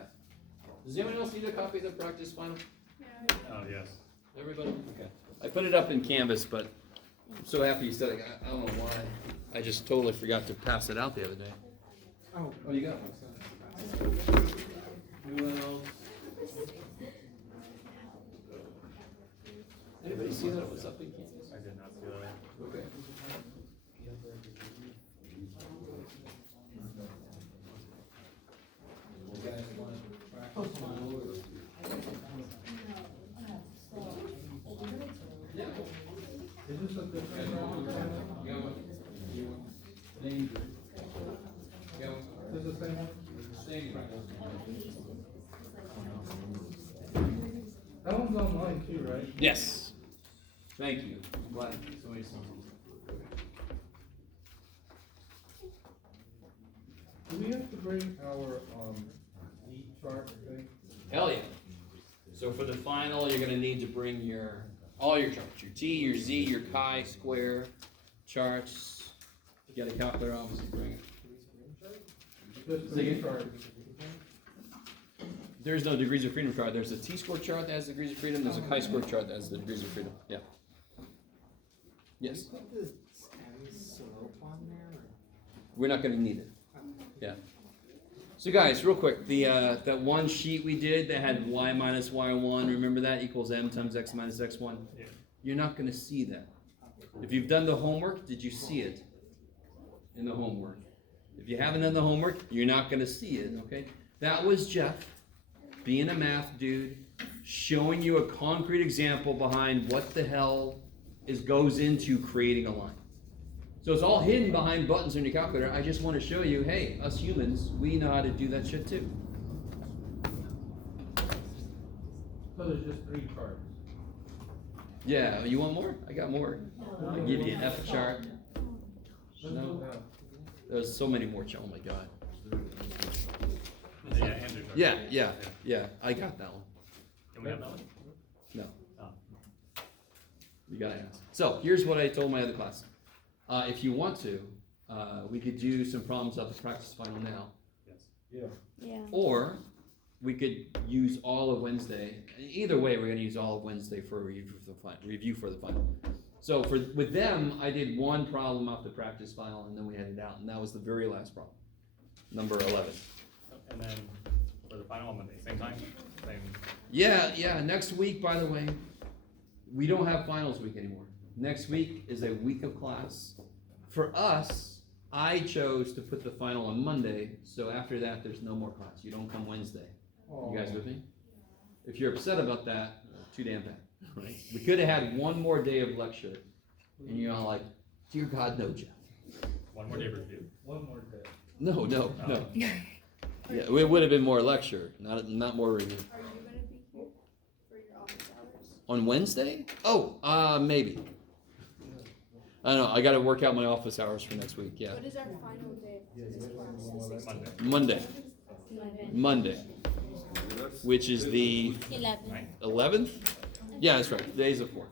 Does anyone else need a copy of the practice final? Yeah. Oh, yes. Everybody? Okay. I put it up in Canvas, but I'm so happy you said it. I don't know why. I just totally forgot to pass it out the other day. Oh, Oh, you got one. Who else? Anybody see that it was up in Canvas? I did not see that. Okay. Is this a different problem? Is this the same one? Same problem. That one's online too, right? Yes. Thank you. I'm glad somebody saw we have to bring our, E chart thing? Hell yeah. So for the final, you're gonna need to bring all your charts, your T, your Z, your chi-square charts. You got a calculator, obviously, bring it. Just Say the again? chart. There's no degrees of freedom chart. There's a T-square chart that has degrees of freedom. There's a chi-square chart that has the degrees of freedom. Yeah. Yes. Can you put the slope on there? We're not gonna need it. Yeah. So guys, real quick, that one sheet we did that had y minus y1, remember that equals m times x minus x1? Yeah. You're not gonna see that. If you've done the homework, did you see it in the homework? If you haven't done the homework, you're not gonna see it, okay? That was Jeff, being a math dude, showing you a concrete example behind what the hell goes into creating a line. So it's all hidden behind buttons on your calculator. I just want to show you, hey, us humans, we know how to do that shit too. So there's just 3 charts. Yeah, you want more? I got more. I'll give you an F chart. Let's No. do that. There's so many more. Oh my god. Yeah, Andrew. Yeah. I got that one. Can we have that one? No. Oh. You gotta ask. So here's what I told my other class. If you want to, we could do some problems of the practice final now. Yeah. Yeah. Or we could use all of Wednesday. Either way, we're gonna use all of Wednesday for a review for the final. So with them, I did one problem off the practice file, and then we had it out, and that was the very last problem, number 11. And then for the final on Monday, same time, same. Yeah. Next week, by the way, we don't have finals week anymore. Next week is a week of class. For us, I chose to put the final on Monday, so after that, there's no more class. You don't come Wednesday. You guys with me? If you're upset about that, too damn bad, right? We could have had one more day of lecture, and you're all like, dear God, no, Jeff. One more day of review. One more day. No. Yeah, it would have been more lecture, not more review. Are you gonna be here for your office hours? On Wednesday? Oh, maybe. I don't know, I gotta work out my office hours for next week, yeah. What is our final day of physics class? The 16th? Monday. Monday, which is the 11. 11th? Yeah, that's right, today's the 4th.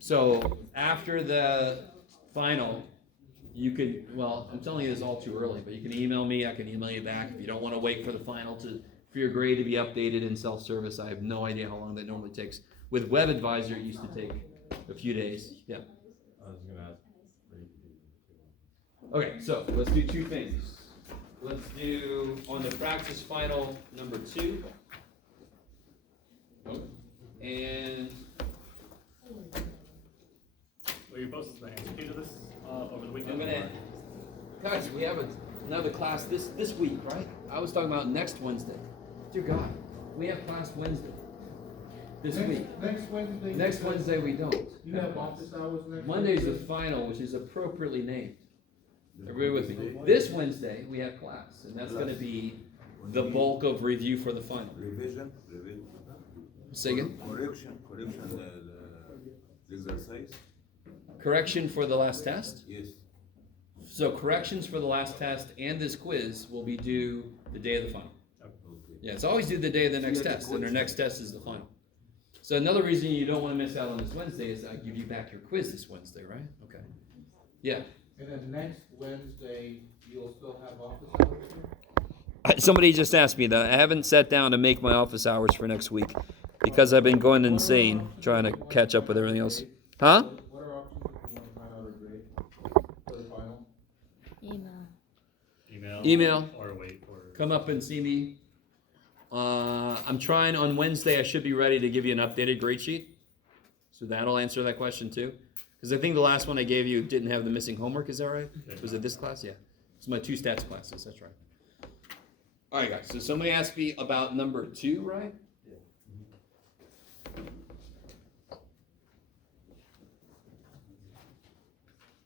So, after the final, you could, well, I'm telling you this all too early, but you can email me, I can email you back. If you don't wanna wait for the final for your grade to be updated in self-service, I have no idea how long that normally takes. With Web Advisor, it used to take a few days, yeah. I was gonna ask. Okay, so let's do 2 things. Let's do on the practice final number 2. And Will you post the answer key to this over the I'm weekend? gonna, guys, we have another class this week, right? I was talking about next Wednesday. Dear God, we have class Wednesday. This week. Next Wednesday. Next Wednesday we don't. You have office hours next Monday's the Wednesday? final, which is appropriately named. Everybody with me? This Wednesday, we have class, and that's gonna be the bulk of review for the final. Revision. Say again? Correction, the exercise, Correction for the last test? yes. So corrections for the last test and this quiz will be due the day of the final. Okay. Yeah, it's always due the day of the next test, and our next test is the final. So another reason you don't wanna miss out on this Wednesday is I give you back your quiz this Wednesday, right? Okay. Yeah. And then next Wednesday, you'll still have office hours here? Somebody just asked me that. I haven't sat down to make my office hours for next week because I've been going insane trying to catch up with everything else. Huh? What are options if you want to find out a grade for the final? Email. Email. Or wait for. Come up and see me. I'm trying on Wednesday. I should be ready to give you an updated grade sheet. So that'll answer that question too. Because I think the last one I gave you didn't have the missing homework. Is that right? Was it this class? Yeah. It's my 2 stats classes. That's right. All right, guys. So somebody asked me about number 2, right?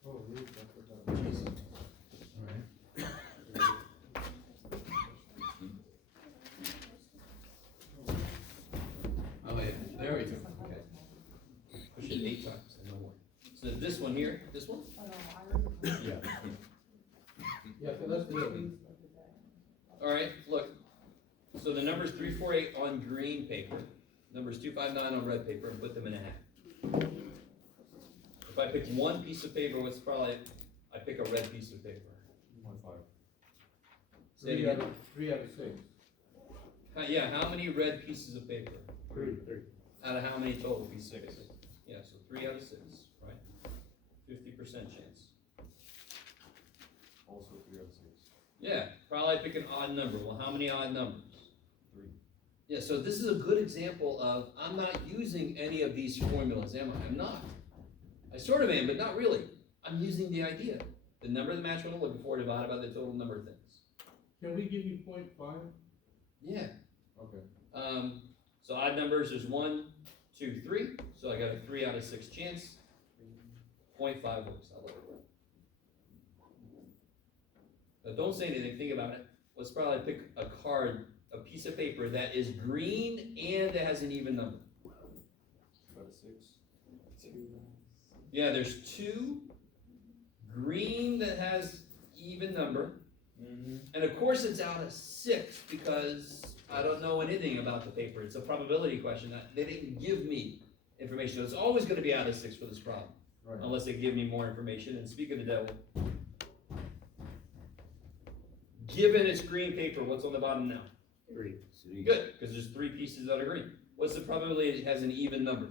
Oh, Ruth, I forgot. Oh, yeah, there we go, okay. Push it 8 times, and no more. So this one here, this one? Yeah. Yeah, so let's do it. Alright, look, so the number's 348 on green paper, number's 259 on red paper, and put them in a hat. If I pick one piece of paper, what's probably, I pick a red piece of paper. Say it again. 3 out of 6. Yeah, how many red pieces of paper? Three. Out of how many total pieces? 6. Yeah, so 3 out of 6, right? 50% chance. Also 3 out of 6. Yeah, probably pick an odd number. Well, how many odd numbers? 3. Yeah, so this is a good example of, I'm not using any of these formulas, am I? I'm not. I sort of am, but not really. I'm using the idea. The number of the match what I'm looking for divided by the total number of things. Can we give you 0.5? Yeah. Okay. So odd numbers, there's 1, 2, 3. So I got a 3 out of 6 chance. 0.5 works. I love it. Now don't say anything, think about it. Let's probably pick a card, a piece of paper that is green and it has an even number. 2 out of 6. Yeah, there's 2 green that has even number. And of course it's out of 6 because I don't know anything about the paper. It's a probability question. They didn't give me information. So it's always going to be out of 6 for this problem. Right. Unless they give me more information. And speak of the devil, given it's green paper, what's on the bottom now? 3. 3. Good, because there's 3 pieces that are green. What's the probability it has an even number?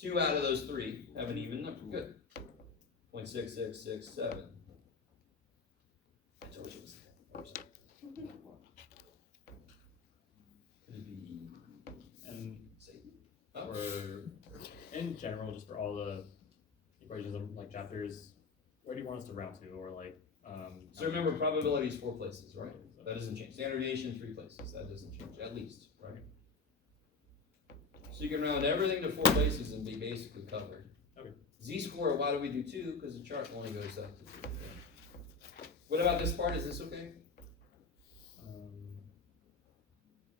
2 out of those 3 have an even number. Good. 0.6667. I told you it was that. Could it be And Satan? Oh. for, in general, just for all the equations of like chapters, where do you want us to round to, or like, So remember, probability is 4 places, right? That doesn't change. Standard deviation, 3 places. That doesn't change, at least, right? So you can round everything to 4 places and be basically covered. Okay. Z-score, why do we do 2? Because the chart only goes up to 2. What about this part? Is this okay?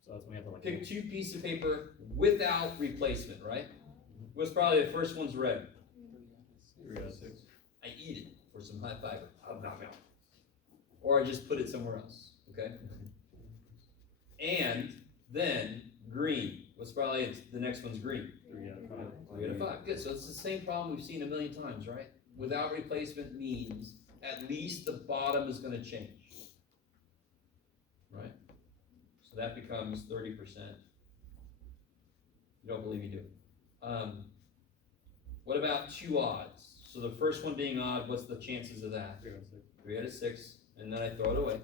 so that's when we have to like. Pick 2 pieces of paper without replacement, right? What's probably the first one's red? 3 out of 6. I eat it for some high fiber. Or I just put it somewhere else, okay? And then green. What's probably the next one's green? 3 out of 5. 3 out of 5. Good. So it's the same problem we've seen a million times, right? Without replacement means at least the bottom is going to change, right? So that becomes 30%. You don't believe me, do it. What about 2 odds? So the first one being odd, what's the chances of that? 3 out of 6. 3 out of 6, and then I throw it away.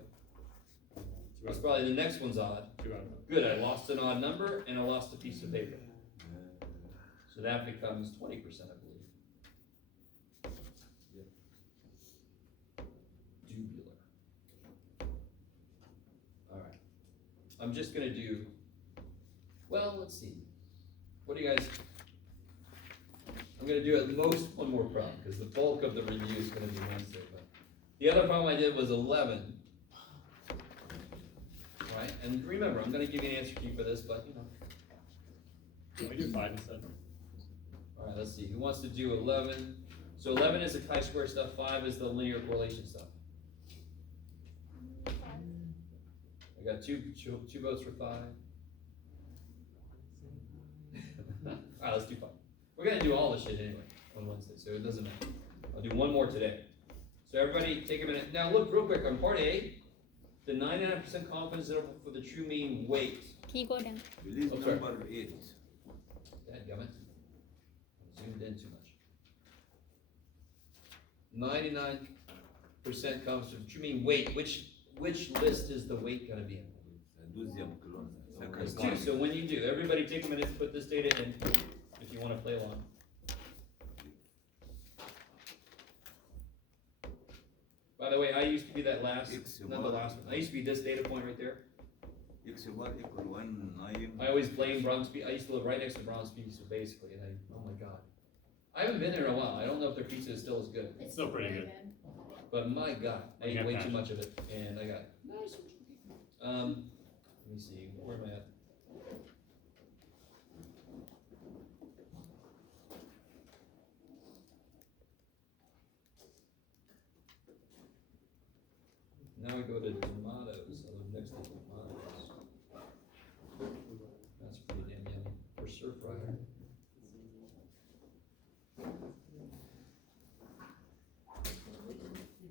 2 That's out probably the next one's odd. of 2 out of 5. Good, I lost an odd number and I lost a piece of paper. So that becomes 20%, I believe. Dubular. Alright. I'm just gonna do, well, let's see. What do you guys, I'm gonna do at most one more problem, because the bulk of the review is gonna be Wednesday, but. The other problem I did was 11. Right, and remember, I'm gonna give you an answer key for this, but you know. Can we do 5 instead? Alright, let's see, who wants to do 11? So 11 is the chi-square stuff, 5 is the linear correlation stuff. I got two votes for 5. Alright, let's do 5. We're gonna do all this shit anyway on Wednesday, so it doesn't matter. I'll do one more today. So everybody take a minute. Now look real quick on part A, the 99% confidence interval for the true mean weight. Can you go down? Release Oh, sorry. number 8. Dadgummit. I zoomed in too much. 99% comes from the true mean weight. Which list is the weight gonna be in? 12e colonne. There's Second 2, so when you do, everybody take a minute to put this data in, if you wanna play along. By the way, I used to be that last, not the last one, I used to be this data point right there. x1 equal 1 9. I always blame Bronx, I used to live right next to Bronx Pizza basically, and oh my god. I haven't been there in a while, I don't know if their pizza is still as good, It's still pretty good. but my god, I You ate have way too passion. much of it, and I got, let me see, where am I at? Now we go to tomatoes, so next to tomatoes. That's pretty damn yummy for stir fryer.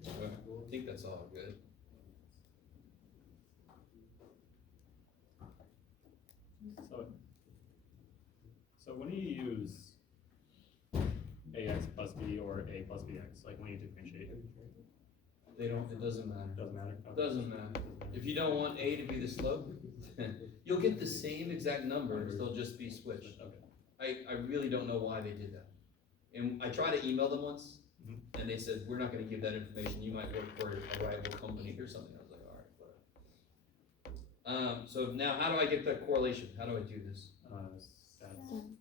I think that's all good. So when do you use ax plus b or a plus bx, like when you differentiate? They don't, it doesn't matter. Doesn't matter? Okay. Doesn't matter. If you don't want A to be the slope, you'll get the same exact numbers, they'll just be switched. Okay. I really don't know why they did that. And I tried to email them once, Mhm. and they said, we're not gonna give that information, you might work for a rival company or something. I was like, all right, whatever. So now how do I get that correlation? How do I do this? Stats,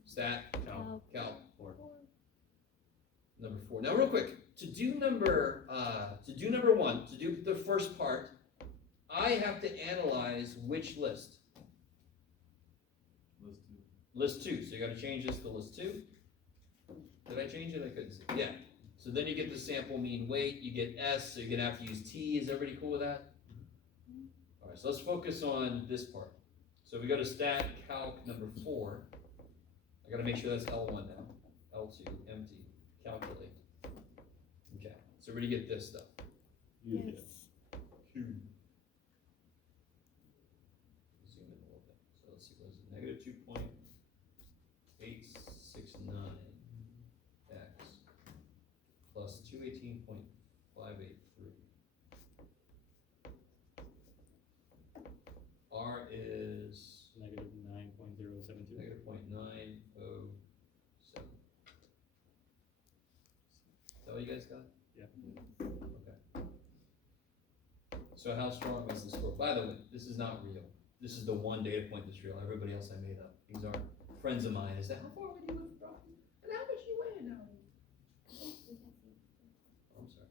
Stat, cal, calc, or number 4. Now real quick, to do number 1, to do the first part, I have to analyze which list? List 2, so you gotta change this to list 2. Did I change it? I couldn't see. Yeah. So then you get the sample mean weight, you get S, so you're gonna have to use T. Is everybody cool with that? All right, so let's focus on this part. So we go to stat calc number 4. I gotta make sure that's L1 now. L2, empty, calculate. Okay, so we're gonna get this stuff. Yes. Zoom in a little bit. So let's see, what is it? Negative 2.869 x plus 218.583. R is negative 9.072. negative 0.907. Is that what you guys got? Yeah. Okay. So how strong was the score? By the way, this is not real. This is the one data point that's real. Everybody else I made up. These are friends of mine. I said, how far would you live from? And how much you weigh now? I'm sorry.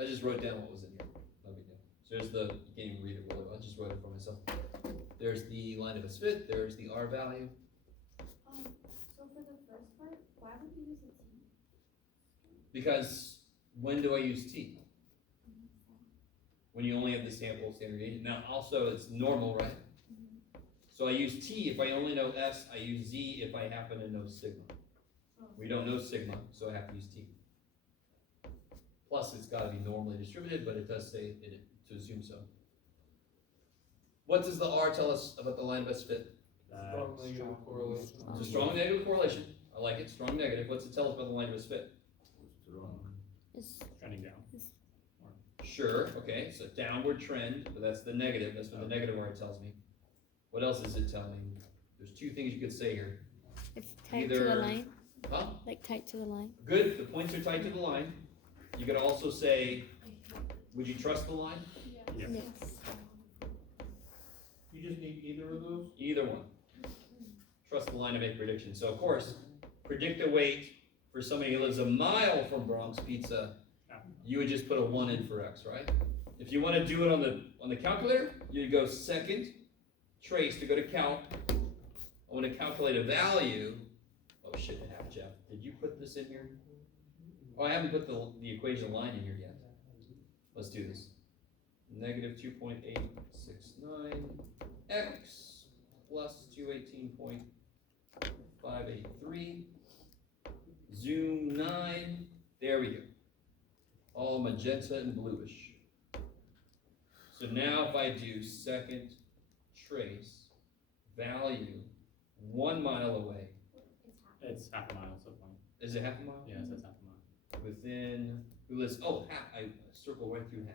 I just wrote down what was in here. No big deal. So there's the, you can't even read it really well. I just wrote it for myself. There's the line of its fit. There's the R value. So for the first part, why would you use a T? Because when do I use T? When you only have the sample standard deviation. Now also it's normal, right? So I use T if I only know S, I use Z if I happen to know sigma. We don't know sigma, so I have to use T. Plus it's gotta be normally distributed, but it does say it, to assume so. What does the R tell us about the line of best fit? Strong negative correlation. It's a strong negative correlation. I like it, strong negative. What's it tell us about the line of best fit? It's Trending down. Sure, okay, so downward trend, but that's the negative, that's what the negative R tells me. What else is it telling me? There's 2 things you could say here. it's tight to the Either- line, Huh? like tight to the line. Good, the points are tight to the line. You could also say, would you trust the line? Yeah. Yes. You just need either of those? Either one. Trust the line to make predictions. So of course, predict the weight for somebody who lives a mile from Bronx Pizza, you would just put a 1 in for X, right? If you want to do it on the calculator, you go second, trace to go to calc. I want to calculate a value. Oh shit, it happened, Jeff. Did you put this in here? Oh, I haven't put the equation line in here yet. Let's do this. Negative 2.869 x plus 218.583. Zoom 9. There we go. All magenta and bluish. So now if I do second trace value 1 mile away, It's half a mile, so fine. is it half a mile? Yeah, so it's half a mile. Within, who lives, oh, half, I circle right through half.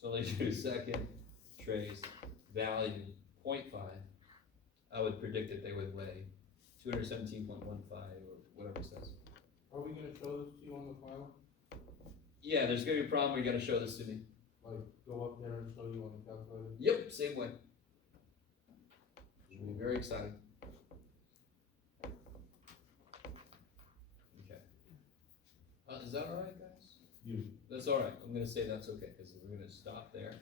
So let's do second trace value 0.5. I would predict that they would weigh 217.15 or whatever it says. Are we gonna show this to you on the file? Yeah, there's gonna be a problem where you gotta show this to me. Like, go up there and show you on the calculator? Yep, same way. Should be very exciting. Okay. Is that all right, guys? That's all right. I'm gonna say that's okay, because we're gonna stop there.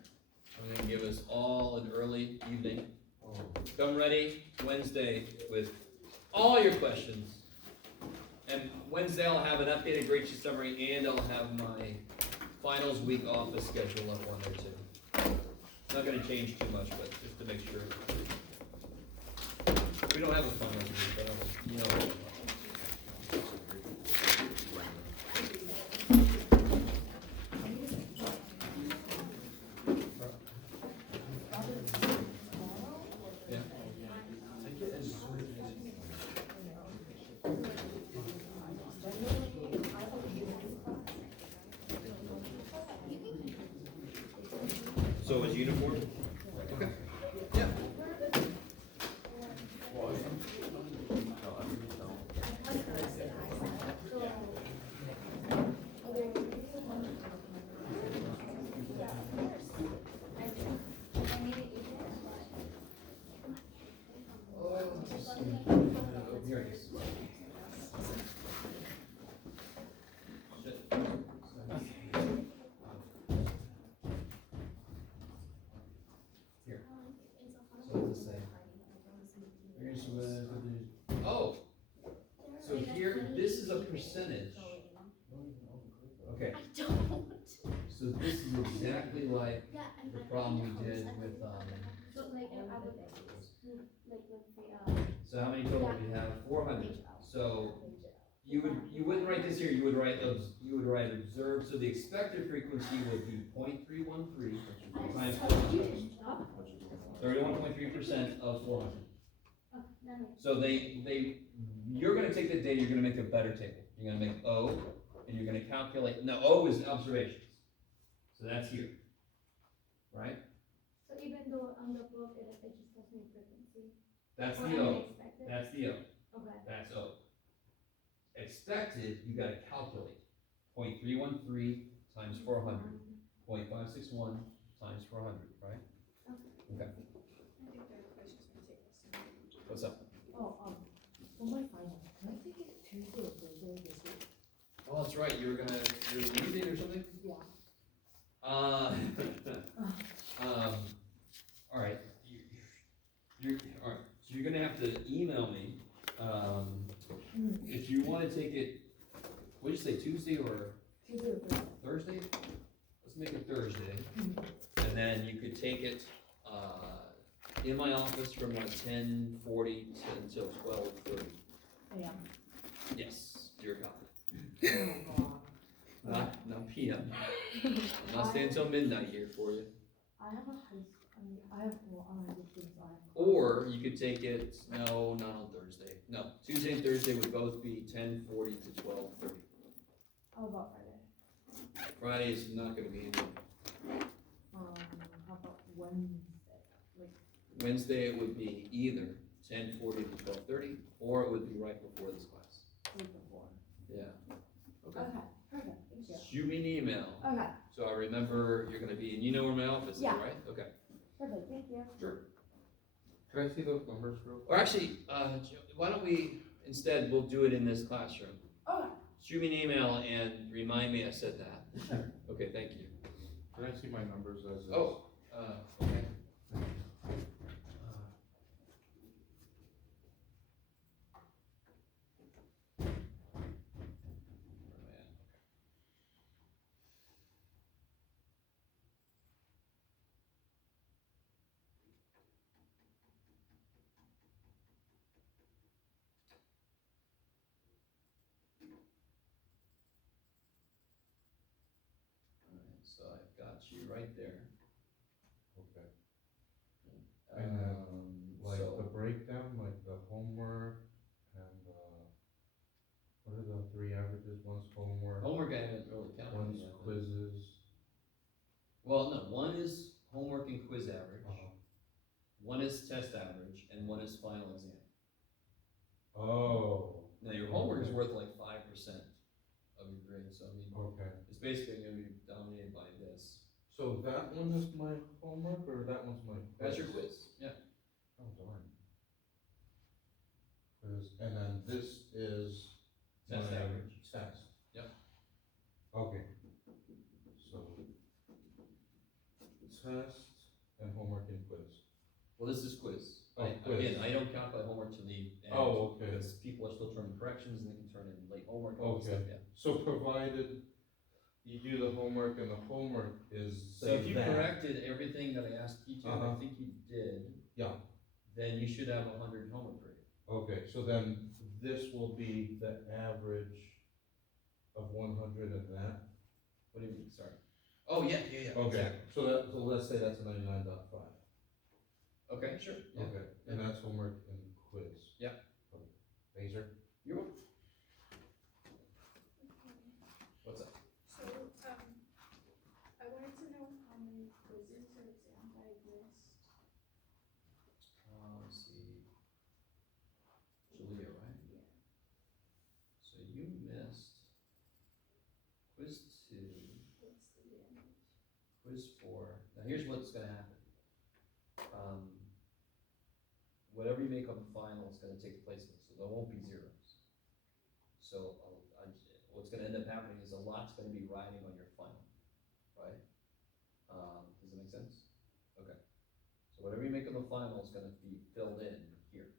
I'm gonna give us all an early evening. Come ready Wednesday with all your questions. And Wednesday I'll have an updated grade sheet summary and I'll have my finals week office schedule up on there too. Not gonna change too much, but just to make sure. We don't have a finals week, but you know. Yeah. So is uniform? Okay. Yeah. Here it is. Here. So it's the same. Here's oh, so here, this is a percentage. Okay, I don't. so this is exactly like Yeah, and the I- problem we did with, So like, I would, like, so how many total do you have? 400. So you wouldn't write this here, you would write observed, so the expected frequency would be 0.313 times 400. 31.3% of 400. So you're gonna take that data, you're gonna make a better table. You're gonna make O, and you're gonna calculate, no, O is observations. So that's here, right? So even though on the book, it just tells me frequency. That's or the O, unexpected? that's the O, Okay. that's O. Expected, you gotta calculate. 0.313 times 400, 0.561 times 400, right? Okay. What's up? For my final, can I take it Tuesday or Thursday this week? Oh, that's right, you're leaving or something? Yeah. All right, all right, so you're gonna have to email me, if you wanna take it, what'd you say, Tuesday or Tuesday or Thursday. Thursday? Let's make it Thursday, and then you could take it, in my office from like 10:40 until 12:30. Yeah. Yes, your copy. Oh, God. Not PM. I'm not staying until midnight here for you. I have a high school, I have, well, I have things I have. Or you could take it, no, not on Thursday. No, Tuesday and Thursday would both be 10:40 to 12:30. How about Friday? Friday is not gonna be in there. How about Wednesday? Like, Wednesday, it would be either 10:40 to 12:30, or it would be right before this class. week before. Yeah. Okay, perfect, thank you. Shoot me an email, Okay, so I remember you're gonna be, and you know where my office is, Yeah. right? Okay, perfect, thank you. sure. Can I see those numbers real quick? Or actually, why don't we, instead, we'll do it in this classroom. Okay. Shoot me an email and remind me I said that. Okay, thank you. Can I see my numbers as is? Oh, okay. Alright, so I've got you right there. Okay. And like so- the breakdown, like the homework and, what are the three averages? One's homework, Homework I haven't really counted one's yet. quizzes. Well, no, one is homework and quiz average, Uh-huh. one is test average, and one is final exam. Oh, Now, your homework is worth like 5% of your grade, so I mean, okay. it's basically gonna be dominated by this. So that one is my homework or that one's my? That's your quiz, yeah. Oh, darn. And then this is. Test my average. Test. Yep. Okay. So. Test and homework and quiz. Well, this is quiz. Oh, quiz. Again, I don't count that homework to the end. Oh, okay. Because people are still turning corrections and they can turn in late homework and all this stuff, Okay. yeah. So provided you do the homework and the homework is So say if you that. corrected everything that I asked you to, and I Uh-huh. think you did. Yeah. Then you should have 100 homework grade. Okay, so then this will be the average of 100 and that? What do you mean, sorry? Oh, yeah, Okay, exactly. so let's say that's a 99.5. Okay, sure, yeah. Okay, and that's homework and quiz. Yeah. Okay. Laser? You're welcome. What's up? So, I wanted to know how many quizzes or exams I missed. Let's see. Julia, right? Yeah. So you missed quiz 2, What's the damage? quiz 4. Now here's what's gonna happen. Whatever you make on the final is gonna take the place of it, so there won't be zeros. So, what's gonna end up happening is a lot's gonna be riding on your final, right? Does that make sense? Okay. So whatever you make on the final is gonna be filled in here.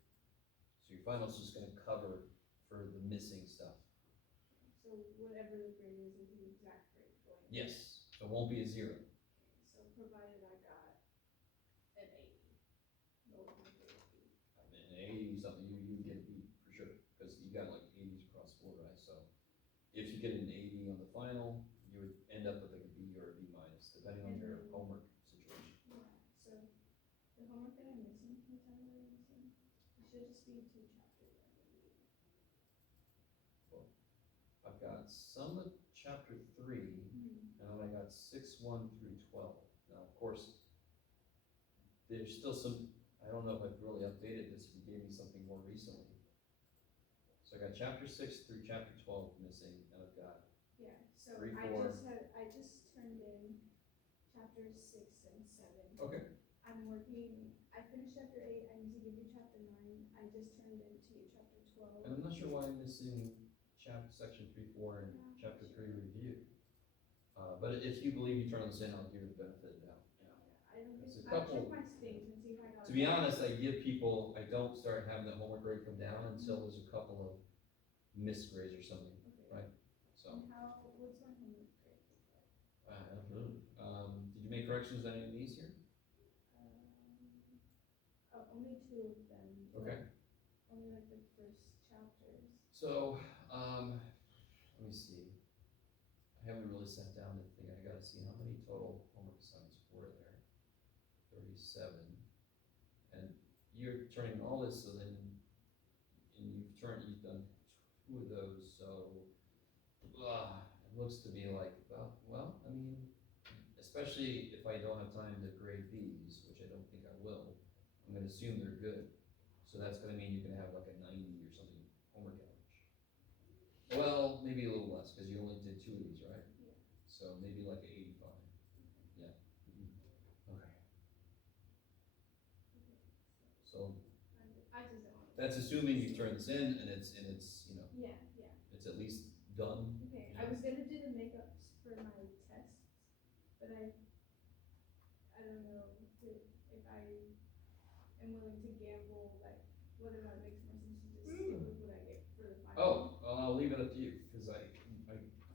So your final's just gonna cover for the missing stuff. So whatever the grade is the exact grade going. Yes, so it won't be a 0. So provided I got an 80. No one would get a B. I mean, an 80 something, you get a B for sure, because you got like 80s across the board, right? So if you get an 80 on the final, you would end up with like a B or a B minus, depending on your homework situation. Yeah, so the homework that I'm missing, can you tell me what I'm missing? It should just be 2 chapters, I believe. I've got some of chapter 3, and then I got 6-1 through 12. Now, of course, there's still some, I don't know if I've really updated this, if you gave me something more recently. So I got chapter 6 through chapter 12 missing, and I've got, Yeah, so 3, I 4. just turned in chapters 6 and 7. okay, I'm working, I finished chapter 8, I need to give you chapter 9, I just turned into chapter 12. and I'm not sure why I'm missing section 3, 4, and chapter 3 review. But if you believe you turn this in, I'll give you the benefit of the doubt. I don't It's think, a I'll couple- check my stings and see if I got. To be honest, I give people, I don't start having the homework grade come down until there's a couple of missed grades or something, Okay. right? So, And what's my homework grade? I don't know. Did you make corrections on any of these here? Only 2 of them. Okay. Only like the first chapters. So, let me see. I haven't really sat down to think, I gotta see how many total homework assignments were there. 37. And you're turning all this, so then, and you've done 2 of those, so, it looks to be like, well, I mean, especially if I don't have time to grade these, which I don't think I will, I'm gonna assume they're good. So that's gonna mean you're gonna have like a 90 or something homework average. Well, maybe a little less, cause you only did 2 of these, right? Yeah. So maybe like a 85, yeah. Okay. So I just don't want to. that's assuming you turn this in and it's, you know, Yeah. it's at least done. Okay, I was gonna do the makeups for my tests, but I don't know if I am willing to gamble, like, whether or not it makes more sense to just stick with what I get for the final. Oh, well, I'll leave it up to you, cause I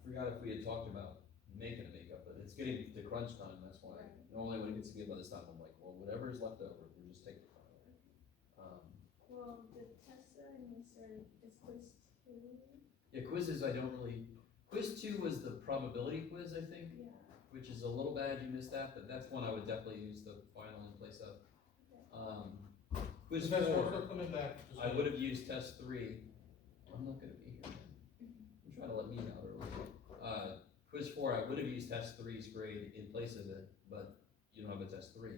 forgot if we had talked about making a makeup, but it's getting to crunch time, that's why. Right. Normally when it gets to be by this time, I'm like, well, whatever is left over, we'll just take the final. Well, the tests that I missed is quiz 2. Yeah, quizzes, quiz 2 was the probability quiz, I think, Yeah. which is a little bad you missed that, but that's one I would definitely use the final in place of. Quiz Is that 4, also coming back? I would have used test 3. I'm not gonna be here, man. You trying to let me out early. Quiz 4, I would have used test 3's grade in place of it, but you don't have a test 3.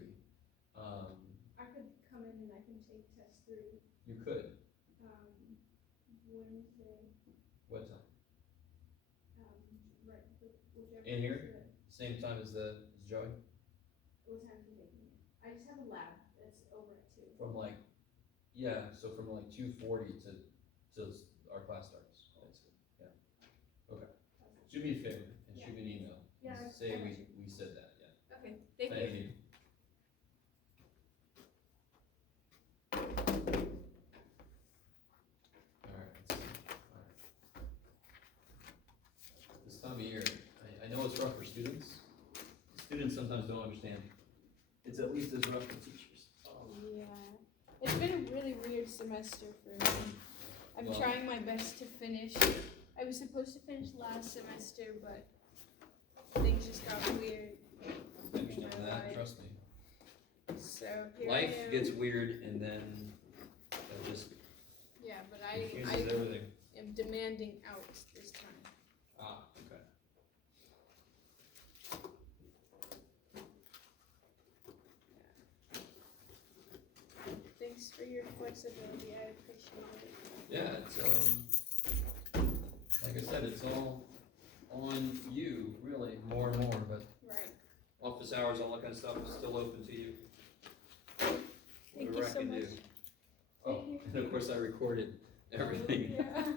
I could come in and I can take test 3, You could, Wednesday, what time? right, whichever. In here? is the- Same time as Joey? What time is it taking it? I just have a lab that's over at 2. From like, yeah, so from like 2:40 to our class starts, basically, yeah. Okay, do me a favor and shoot me an email. Yeah, I Say got we said that, yeah. Okay, thank you. Thank you. Alright, let's see. Alright. This time of year, I know it's it's rough for students. Students sometimes don't understand. It's at least as rough for teachers. Yeah. It's been a really weird semester for me. I'm Well- trying my best to finish. I was supposed to finish last semester, but things just got weird. I understand my that, life. trust me. So here Life I am. gets weird and then it just Yeah, but confuses I everything. am demanding out this time. Ah, okay. Thanks for your flexibility. I appreciate it. Yeah, it's, like I said, it's all on you, really, more and more, but Right. office hours, all that kind of stuff is still open to you. Thank Whatever you I so can much. do. Oh, and of course I recorded everything. Yeah.